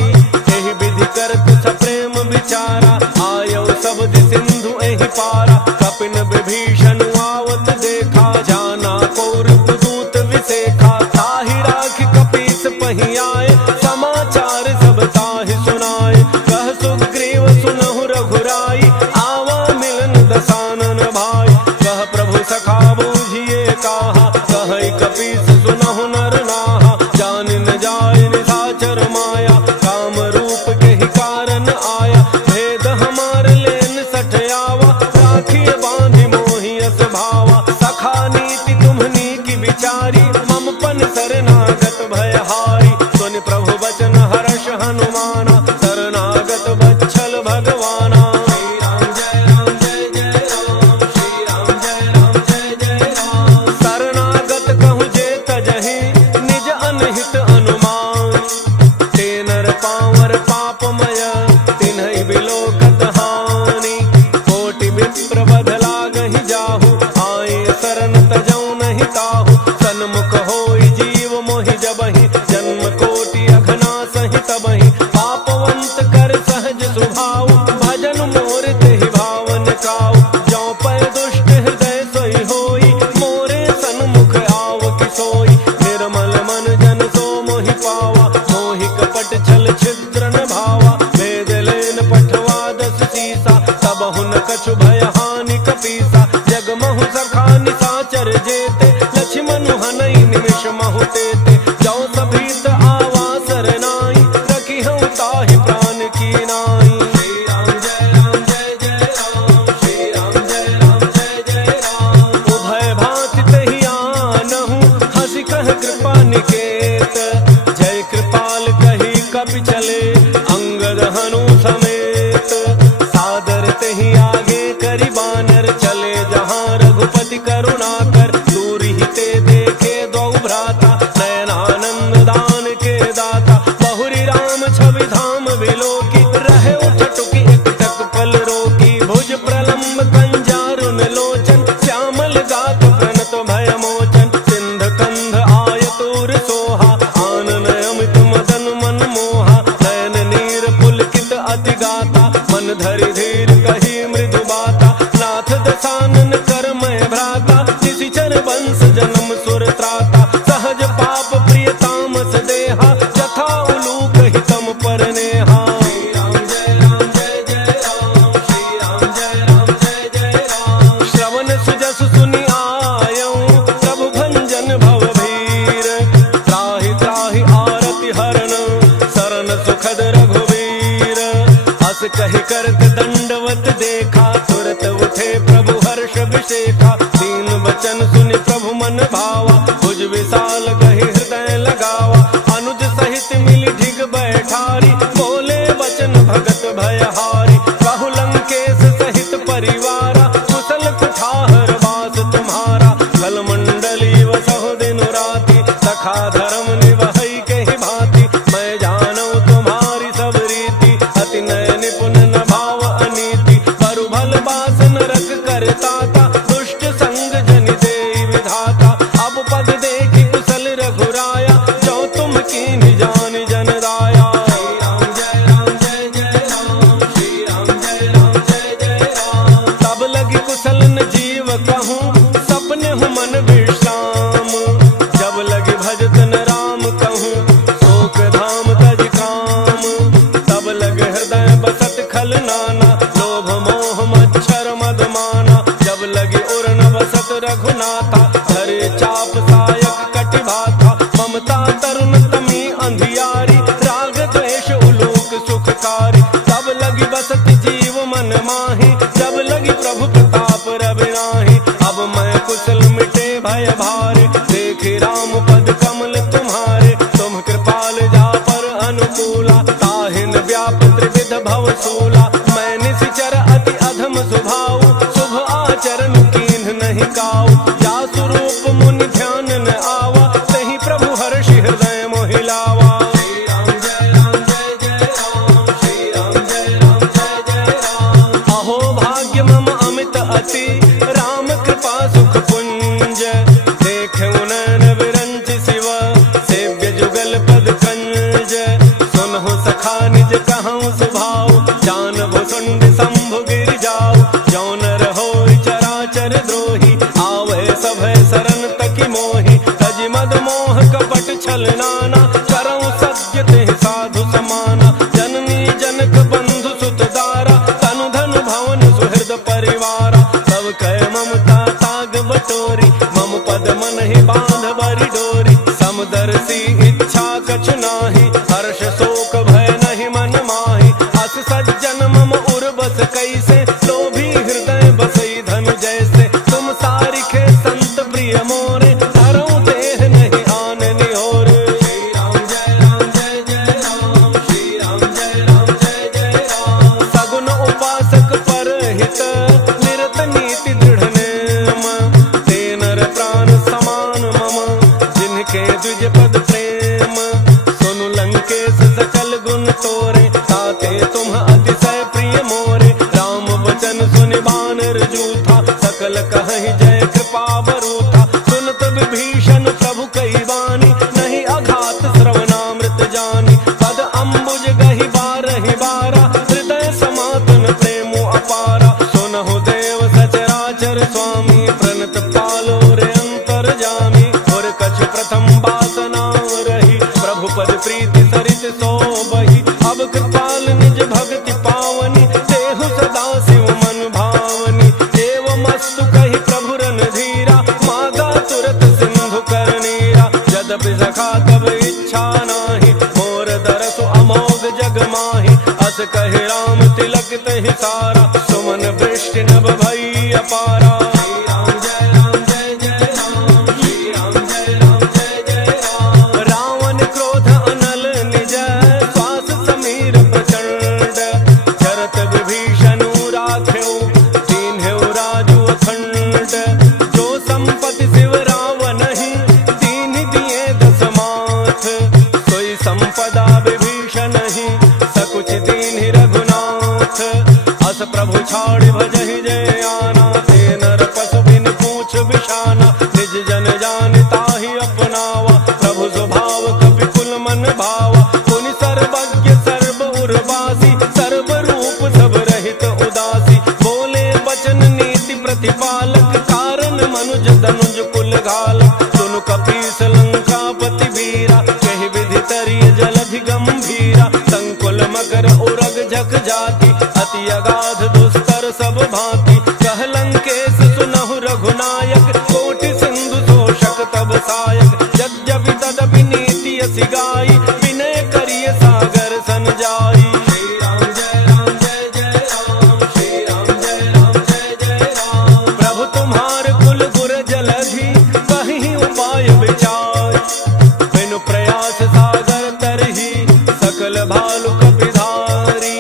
एहि विधि करत सप्रेम विचारा, आयौ शब्द सिंधु एहि पारा, कपिन विभीषण आवत देखा, जाना कौरव दूत विसेखा, ताहि राखि कपीस पहि आए, समाचार सब ताहि सुनाए, कह सुग्रीव सुनहु रघुराई, आवा मिलन दसानन भाई, कह प्रभु सखा बूझिए काहा, कहै कपीस सुनहु नर नाहा, जान न जाय निशाचर माया, काम रूप के ही कारण आया, भेद हमार लेन सठयावा, राखिए बांधि मोहि अस भावा, सखा नीति तुम्हनी की विचारी, मम पन शरणागत भयहारी, सुनि प्रभु बचन हर्ष हनुमाना, शरणागत बच्छल भगवाना। श्री राम जय राम जय जय राम, श्री राम जय राम जय जय राम, शरणागत कहु जे तजहि, निज अनहित अनुमान, ते नर पावर पापमय, तिन्हि बिलोकत हानि, कोटि विप्र बध लागहि जाहु, आए शरण तजौ नहीं ताहु, सन्मुख होई जीव मोहि जबहि, जन्म कोटि अघना सहि तबहि, पापवंत कर सहज सुभाव, भजन मोर तेहि भावन काऊ, जौ पै दुष्ट हृदय सोई होई, मोरे सन्मुख आव कि सोई, निर्मल मन जन सो मोहि पावा, मोहि कपट छल छिद्र न भावा, भेद लेन पठवा दस सीसा, तब हुन कछु भय हानि कपीसा, जग महु सखा निशाचर जेते, लक्ष्मण हनई निमिष महु तेते, जौ सभीत आवा सरनाई, रखी हूँ ताहि प्राण की नाई। श्री राम जय राम जय जय राम, श्री राम जय राम जय जय राम, उभय भांति तहि आनहु, हंसि कह कृपा निकेत, जय कृपाल कही कपि चले, अंगद हनु समेत, सादर तहि आगे करि बानर, चले जहाँ रघुपति करुणा कर, दूर ही ते देखे दो भ्राता, नयनानंद दान के दाता, बहुरी राम छवि धाम विलोकी, रहे उठटुकी एक टक पल रोकी, भुज प्रलम्ब कंजारुन लोचन, श्यामल गात प्रणत भय मोचन, सिंध कंध आयतुर सोहा, आनन अमित मदन मन मोहा, नयन नीर पुलकित अति गाता, मन धरि धीर कही मृदु बाता, नाथ दसानन कर मैं भ्राता, निशिचर वंश जन्म सुर त्राता, सहज पाप प्रिय तामस देहा, जथा उलूक हितम पर नेहा। श्री राम जय राम जय जय राम, श्री राम जय राम जय जय राम, श्रवण सुजस सुनि आयऊ, प्रभु भंजन भव भीर, त्राहि त्राहि आरति हरण, शरण सुखद रघुवीर, हस कहि करत दंडवत देखा, तुरत उठे प्रभु हर्ष विशेखा, दीन वचन सुनि प्रभु मन भावा, भुज विशाल कहि हृदय लगावा, अनुज सहित मिलि ढिग बैठारी, बोले वचन भगत भयहारी, कहु लंकेश सहित परिवारा, कुशल अति राम कृपा सुख पुंज देखे नैन विरंच शिव सेव्य जुगल पद कंज सुनहु सखा निज कहूँ सुभाव जान भुसुंड शंभु गिर जाऊ जौन रहो चराचर द्रोही आवे सभय शरण तकी मोहि तज मद मोह कपट छल नाना करऊँ सत्य ते साधु समाना जननी जनक बंधु सुत दारा तनु धन भवन सुहृद परिवारा सब कह ममता ताग बटोरी मम पद मन ही बांध बरी डोरी समदर्शी इच्छा कछु नाही हर्ष शोक भय नहीं मन माही अस सज्जन मम उर बस कैसे लोभी हृदय बसई धन जैसे तुम सारिखे संत प्रिय मोरे धरऊं देह नहीं आन निहोर श्री राम जय राम जय जय राम श्री राम जय राम जय जय राम सगुन उपासक पर हित निरत नीति दृढ़ नेम ते नर प्राण समान मम जिनके द्विज पद प्रेम सुनु लंकेश सकल गुण तोरे ताते तुम अतिशय प्रिय मोरे राम वचन सुनि बानर जूथा सकल कहहि जय कृपा बरूथा सुनत विभीषण प्रभु कई बानी नहीं अघात श्रवणामृत जानी पद अम्बुज गहि बारहि बारा हृदय समातन प्रेमो अपारा सुनहु देव सचराचर स्वामी प्रणत पालो रे अंतर जामी और कछ प्रथम बासना रही प्रभु पद प्रीति सरित सो बही अब कृपाल निज भक्ति पावनी देहु सदा शिव मन भावनी एवं मस्तु कही प्रभु रन धीरा मागा तुरत सिंधु कर नीरा यद्यपि सखा तब इच्छा नाही मोर दरसु अमोघ जग माही अस कहे राम तिलक तहि सारा सुमन वृष्टि नभ भई अपारा श्री राम जय राम जय जय राम श्री राम जय राम जय जय राम रावण क्रोध अनल निज श्वास समीर प्रचंड चरत विभीषण राख्यो दीन्ह्यो राजु अखंड जो संपत्ति शिव रावण ही दीन दिए दस माथ सोई संपदा विभीषण ही सकुच दीन्हि रघुनाथ अस प्रभु छाड़ भजहि जय आना ते नर पशु बिन पूछ बिशाना निज जन जान ताहि अपनावा प्रभु स्वभाव कपि कुल मन भावा पुनि सर्वज्ञ सर्व उर्वासी सर्व रूप सब रहित उदासी बोले बचन नीति प्रतिपालक कारण मनुज धनुज कुल घालक सुनु कपीस लंकापति वीरा कहि विधि तरिय जलधि गंभीरा संकुल मकर उरग झक जाति अति अगाध दुस्तर सब भांति कह लंकेश सुनहु रघुनायक कोटि सिंधु तोषक तब सायक यद्यपि तदपि नीति असि गाई विनय करिय सागर सन जाई श्री राम जय राम जय जय राम श्री राम जय राम जय जय राम प्रभु तुम्हार कुल गुर जलधि कहीं उपाय विचार बिनु प्रयास सागर तरही सकल भालु कपिधारी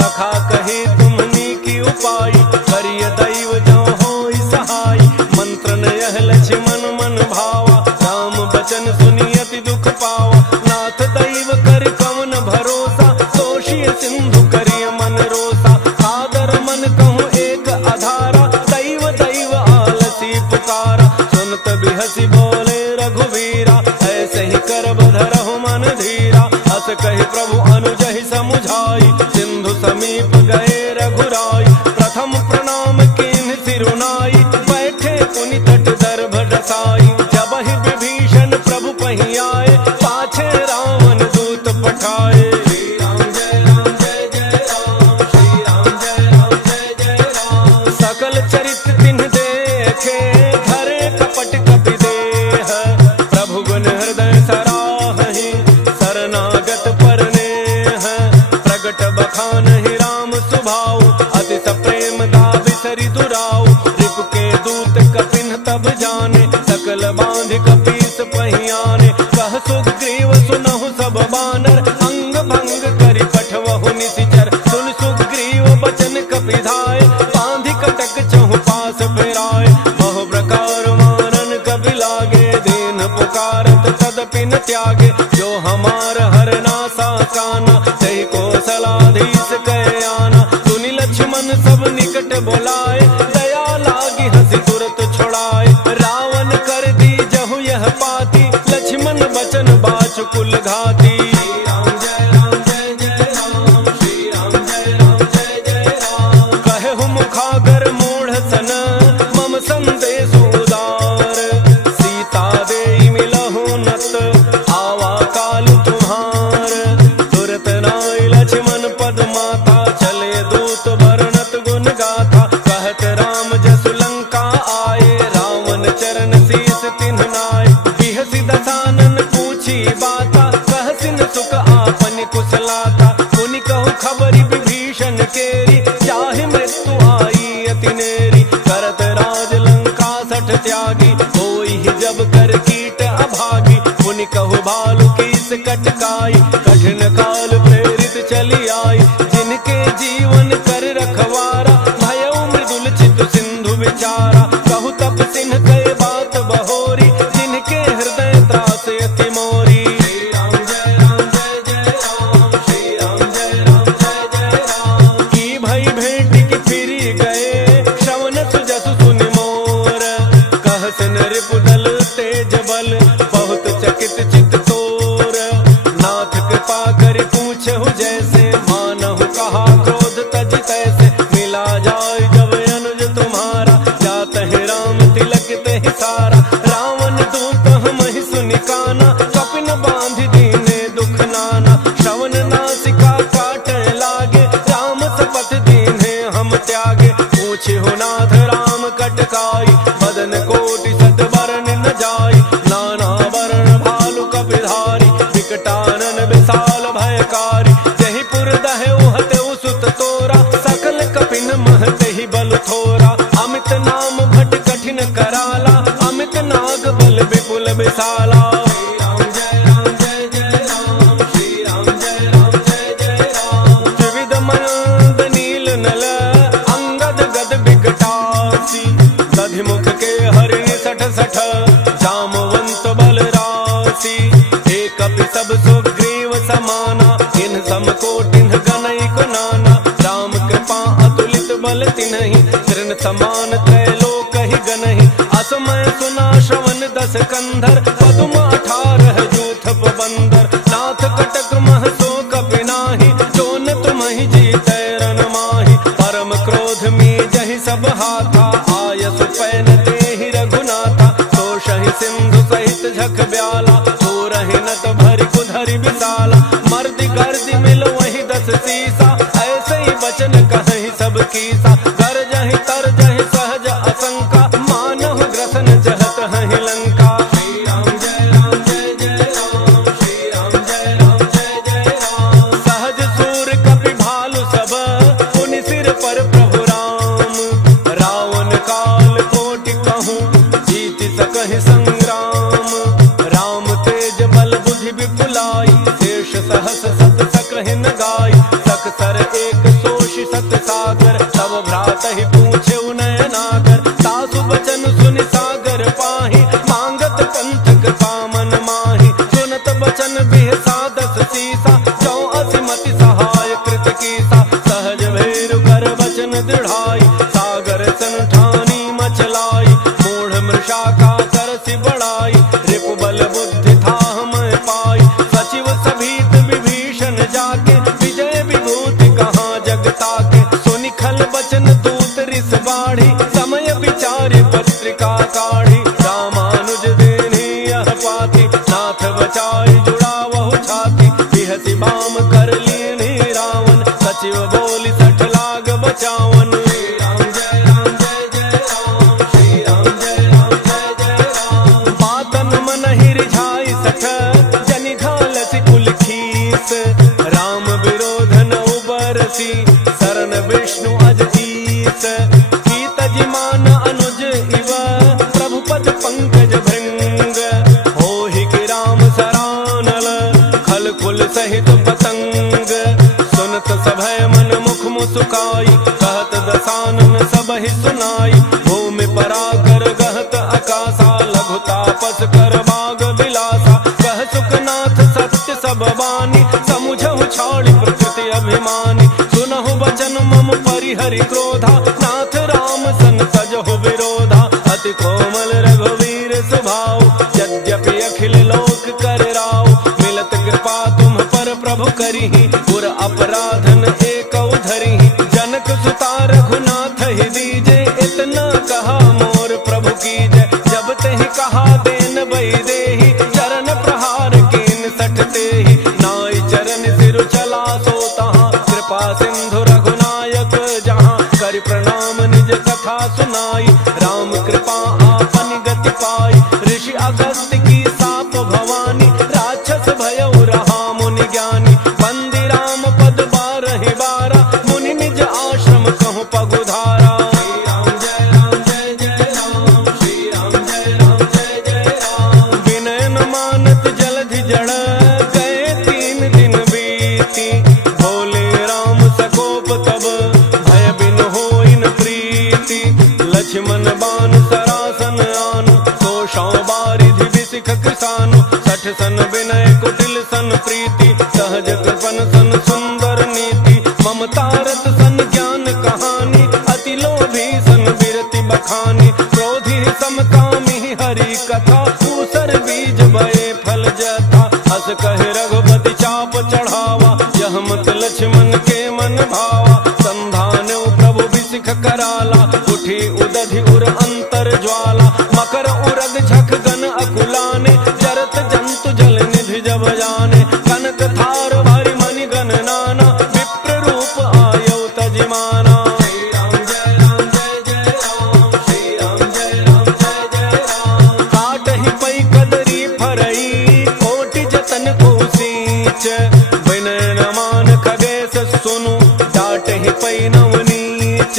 सखा कहे तुमनी की उपाय करिय दैव जो होई सहाय मंत्र न यह लक्ष्मण मन भावा राम बचन सुनि अति दुख पावा नाथ दैव कर कवन भरोसा तोषिय सिंधु करिय मन रोसा सादर मन कहूँ एक आधारा दैव दैव आलसी पुकारा सुनत बिहसी बोले रघुवीरा ऐसे ही कर बधरहु मन धीरा अस कहि प्रभु अनुजहि समुझाई सिंधु समीप गए रघुराई प्रथम प्रणाम कीन्ह सिरुनाई बैठे पुनि तट दर्भ डसाई जब ही विभीषण प्रभु पही आए पाछे रावण दूत पठाए श्री राम जय राम जय जय राम श्री राम जय राम जय जय राम सकल चरित तिन्ह देखे धरे कपट कपि देह प्रभु गुण हृदय सराहि शरणागत परनेह प्रगट बखान ही राम सुभाऊ अति सप्रेम दाविसरि दुराऊ रिपु के दूत कपिन तब जाने कटकाई, कठिन काल प्रेरित चली आई, जिनके जीवन कर रखवारा, भयउ मृदुल चित सिंधु विचारा, कहु तप सिन्ह कहे बात बहोरी, जिनके हृदय त्रास अति मोरी। श्री राम जय राम जय जय राम, श्री राम जय राम जय जय राम। की भई भेंट की फिरी गए, श्रवण सुजसु सुनि मोर, कहत नृपुदल तेज बल, बहुत चकित चित तोर। नाथ कृपा करि पूछहु जैसे, मानहु कहा क्रोध तज तैसे, मिला जाय जब अनुज तुम्हारा, जात है राम तिलक तेहि सारा। रावण दूत हमहि सुनि काना, कपिन बांधि दीने दुख नाना, श्रवण नासिका काटे लागे, राम सपथ दीन्हे हम त्यागे। पूछहु नाथ राम कटकाई, बदन कोटि सत बरन न जाई, नाना वरण भालु कपिधारी, विकटानन विशाल भयकारी। जहि पुर दहउ हतउ सुत तोरा, सकल कपिन महते बल थोरा। अमित नाम भट कठिन कराला, अमित नाग बल विपुल विशाला। श्री राम जय राम जय जय राम, श्री राम जय राम जय जय राम। त्रिविध मयंद नील नल, अंगद गद विकटासी, दधिमुख के हरिणि सठ सठ, जामवंत बल राशि। एक कपि सब सुग्रीव समाना, इन सम कोटिन गणैक नाना। राम कृपा अतुलित बल तिन्हि, तृण समान त्रैलोक ही गनहि। असमय सुना श्रवण दस कंधर, पदुम 18 जूथ बंदर। नाथ कटक मह सो कपि नाही, जोन तुम्हि जीतै रन माही। परम क्रोध में जहि सब हाथा, आयसु पैन तेहि रघुनाथा। तोषहि सिंधु सहित झख ब्याला, तोरहि नत भरि कुधरि विशाला। मर्दि गर्दि मिल वही 10 सीसा, ऐसे ही बचन कहि सब कीसा। गरजहि तरजहि सहज असंका, मानहु ग्रसन चहत हहि लंका। श्री राम जय राम जय जय राम, श्री राम जय राम जय जय राम। सहज सूर कपि भालु सब, पुनि सिर पर प्रभु राम। रावण काल कोटि कहूँ, जीति सकहि संग्राम। राम तेज बल बुद्धि विपुलाई, शेष सहस सत सकहि न गाई। सकसर एक सोषि सत सागर, तब भ्रातहि पूछे नयनागर। सासु बचन सुनि सागर पाहि, मांगत पंथक कामन माहि। सुनत बचन बिहसा 10 सीसा, जौ असिमति सहाय कृत कीसा। सहज भैरु कर बचन दृढ़ाई, सागर सन ठानी मचलाई। मूढ़ मृषा का करसि बढ़ाई, रिपु बल बुद्धि थाह मैं पाई। सचिव सभीत विभीषण जाके, विजय विभूति कहाँ जगता के। सुनि खल बचन दूत रिस बाढ़ी, समय विचारि पत्रिका काढ़ी। रामानुज देहि यह पाती, नाथ बचाई जुड़ावहु छाती। बिहसि बाम कर लीन्हि रावण, सचिव बोली 60 लाग बचावन। श्री राम जय राम जय जय राम, श्री राम जय राम जय जय राम। बातन मन ही रिझाई 60, जनि घालसि कुल खीस। राम विरोध न उबरसी, शरण विष्णु अज ईस। की तजि मान अनुज इव, प्रभु पद पंकज भृंग। होहि कि राम सरानल, खल कुल सहित पतंग। सुनत सभय मन मुख मुसुकाई, कहत दसानन सबहि सुनाई। भूमि पराकर गहत अकासा, लघु तापस कर बाग बिलासा। कह सुखनाथ सत्य सब बानी, समुझहु छाड़ी प्रकृति अभिमानी। सुनहु बचन मम परिहरि क्रोधा, नाथ राम सन तजहु विरोधा। अति कोमल रघुवीर स्वभाव, यद्यपि अखिल लोक कर राव। मिलत कृपा तुम पर प्रभु करिहि, पुर अपराधन एकौ धरिहि। जनक सुता रघुनाथ ही दीजे, इतना कहा मोर प्रभु कीजय। जब तेहि कहा देन बई देहि, चरण प्रहार कीन 60 तेहि। नाई चरण सिर चला सो तहाँ, कृपा सिंधु रघुनायक जहाँ। करि प्रणाम निज कथा सुनाई, राम कृपा आपन गति पाई। ऋषि अगस्त्य की साप भवानी, राक्षस भयउ रहा मुनि ज्ञानी। बंदी राम पद 12 बारा, मुनि निज आश्रम कहूँ पगुधारा। श्री राम जय राम जय जय राम, श्री राम जय राम जय जय राम। विनय न मानत जलधि जड़, गए सन बान सरासन आनु, 100 बारिधि बिसिख किसानु, 60 सन विनय कुटिल सन प्रीति, सहज कृपन सन सुंदर नीति, ममता रत सन ज्ञान कहानी, अति लोभी सन बिरति बखानी, क्रोधी समकामी हरि कथा, ऊसर बीज बये फल जथा, हस कहे रघुपति चाप चढ़ावा, यह मत लक्ष्मण के मन भावा, संधान प्रभु बिसिख कराला, उठी उदधि उर अंतर ज्वाला, मकर उरग झख गन अकुलाने, जरत जंतु जल निधि जब जाने, कनक थार भरि मणि गण नाना, विप्र रूप आयौ तजिमाना। श्री राम जय राम जय जय राम, श्री राम जय राम जय जय राम। काटहि पै कदरी फरई, कोटि जतन को सींच, विनय न मान खगेश सुनु, डाटहि पै नवनीच,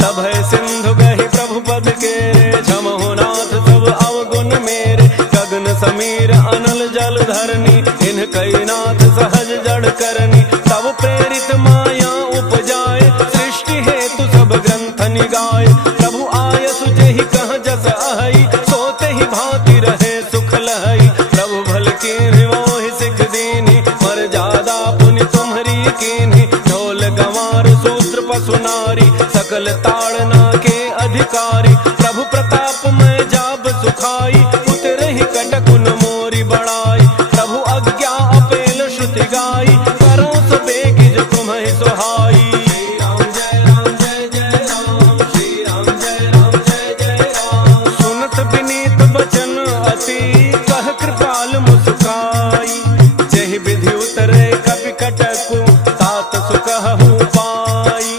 सभय सिंधु गहि प्रभु पद केरे, झमहु नाथ सब अवगुण मेरे, गगन समीर अनल जल धरनी, इन कई नाथ सहज जड़ करनी, तब प्रेरित माया उपजाए, सृष्टि हेतु सब ग्रंथ निगाए, प्रभु आयसु जेहि कह जस अहई, सोते ही भांति रहे सुख लहई, प्रभु भल की मोहि सिख दीनी, मर्यादा पुनि तुम्हरी कीन्ही, ढोल गंवार सूत्र पशु नारी, सकल ताड़ना के अधिकारी, प्रभु प्रताप में जाब सुखाई, उतरहि कटकुन मोरी बड़ाई, प्रभु अज्ञा अपेल श्रुति गाई, करो सो बेगिज तुम्हि सुहाई। श्री राम जय राम जय जय राम, श्री राम जय राम जय जय राम। सुनत विनीत बचन अति, कह कृपाल मुस्काई, जेहि विधि उतरे कपि कटकु, तात सुकहु पाई,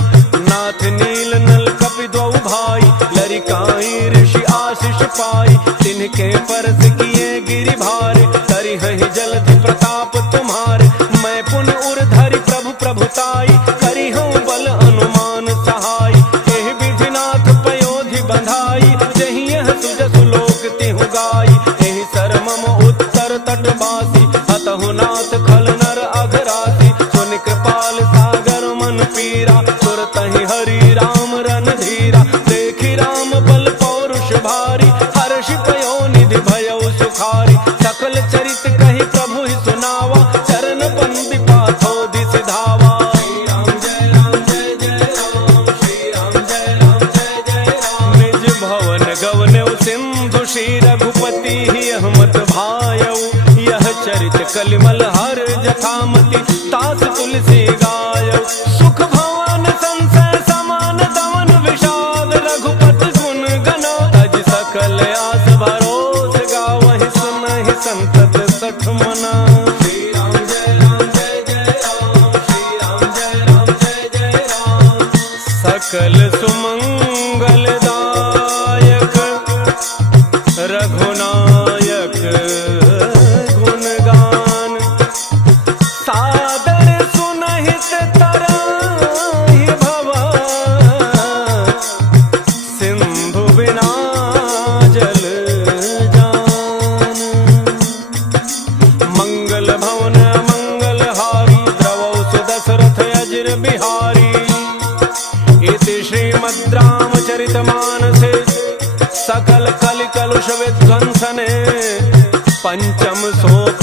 नाथ नील नल कपि द्वौ भाई, लरिकाई ऋषि आशीष पाई, तिनके परस किए गिरि भारे, करिहहि जलधि प्रताप तुम्हारे, मैं पुन उर धरि प्रभु प्रभुताई, करिहउँ बल अनुमान सहाय, एहि विधिनाथ पयोधि बंधाई, जहि यह सुजसु लोक तिहु गाई, एहि सर मम उत्तर तटवासी, हतहु नाथ खल नर अघरासी, सुनि कृपाल सागर मन पीरा, तुरतहि हरि राम रन धीरा, देखि राम बल पौरुष भारी, हर्षि पयोनिधि भयउ सुखारी, सकल चरित कहि प्रभु ही सुनावा, चरण बंदी पाथोधि सिधावा। श्री राम जय राम जय जय राम, श्री राम जय राम जय जय राम। निज भवन गवनउ सिंधु श्री रघुपति यह मत भायउ, यह चरित कलिमल हर जथामति, तास तुलसी गायउ, सुख भवन संसय समान दमन विषाद, रघुपति गुण गना, तज सकल आस भरोस गावहि, सुनहि संतत सठ मना। श्री राम जय राम जय जय राम, श्री राम जय राम जय जय राम। सकल सुमंगल दायक रघुनायक गुणगान, सादर सुनहित तराहि भव, सिंधु बिना जल जान। मंगल भवन मंगल हारी, द्रवौ सुदशरथ अजिर बिहारी, इति श्रीमद् रामचरितमानसे सकल कलि कलुष विध्वंसने, पंचम सोप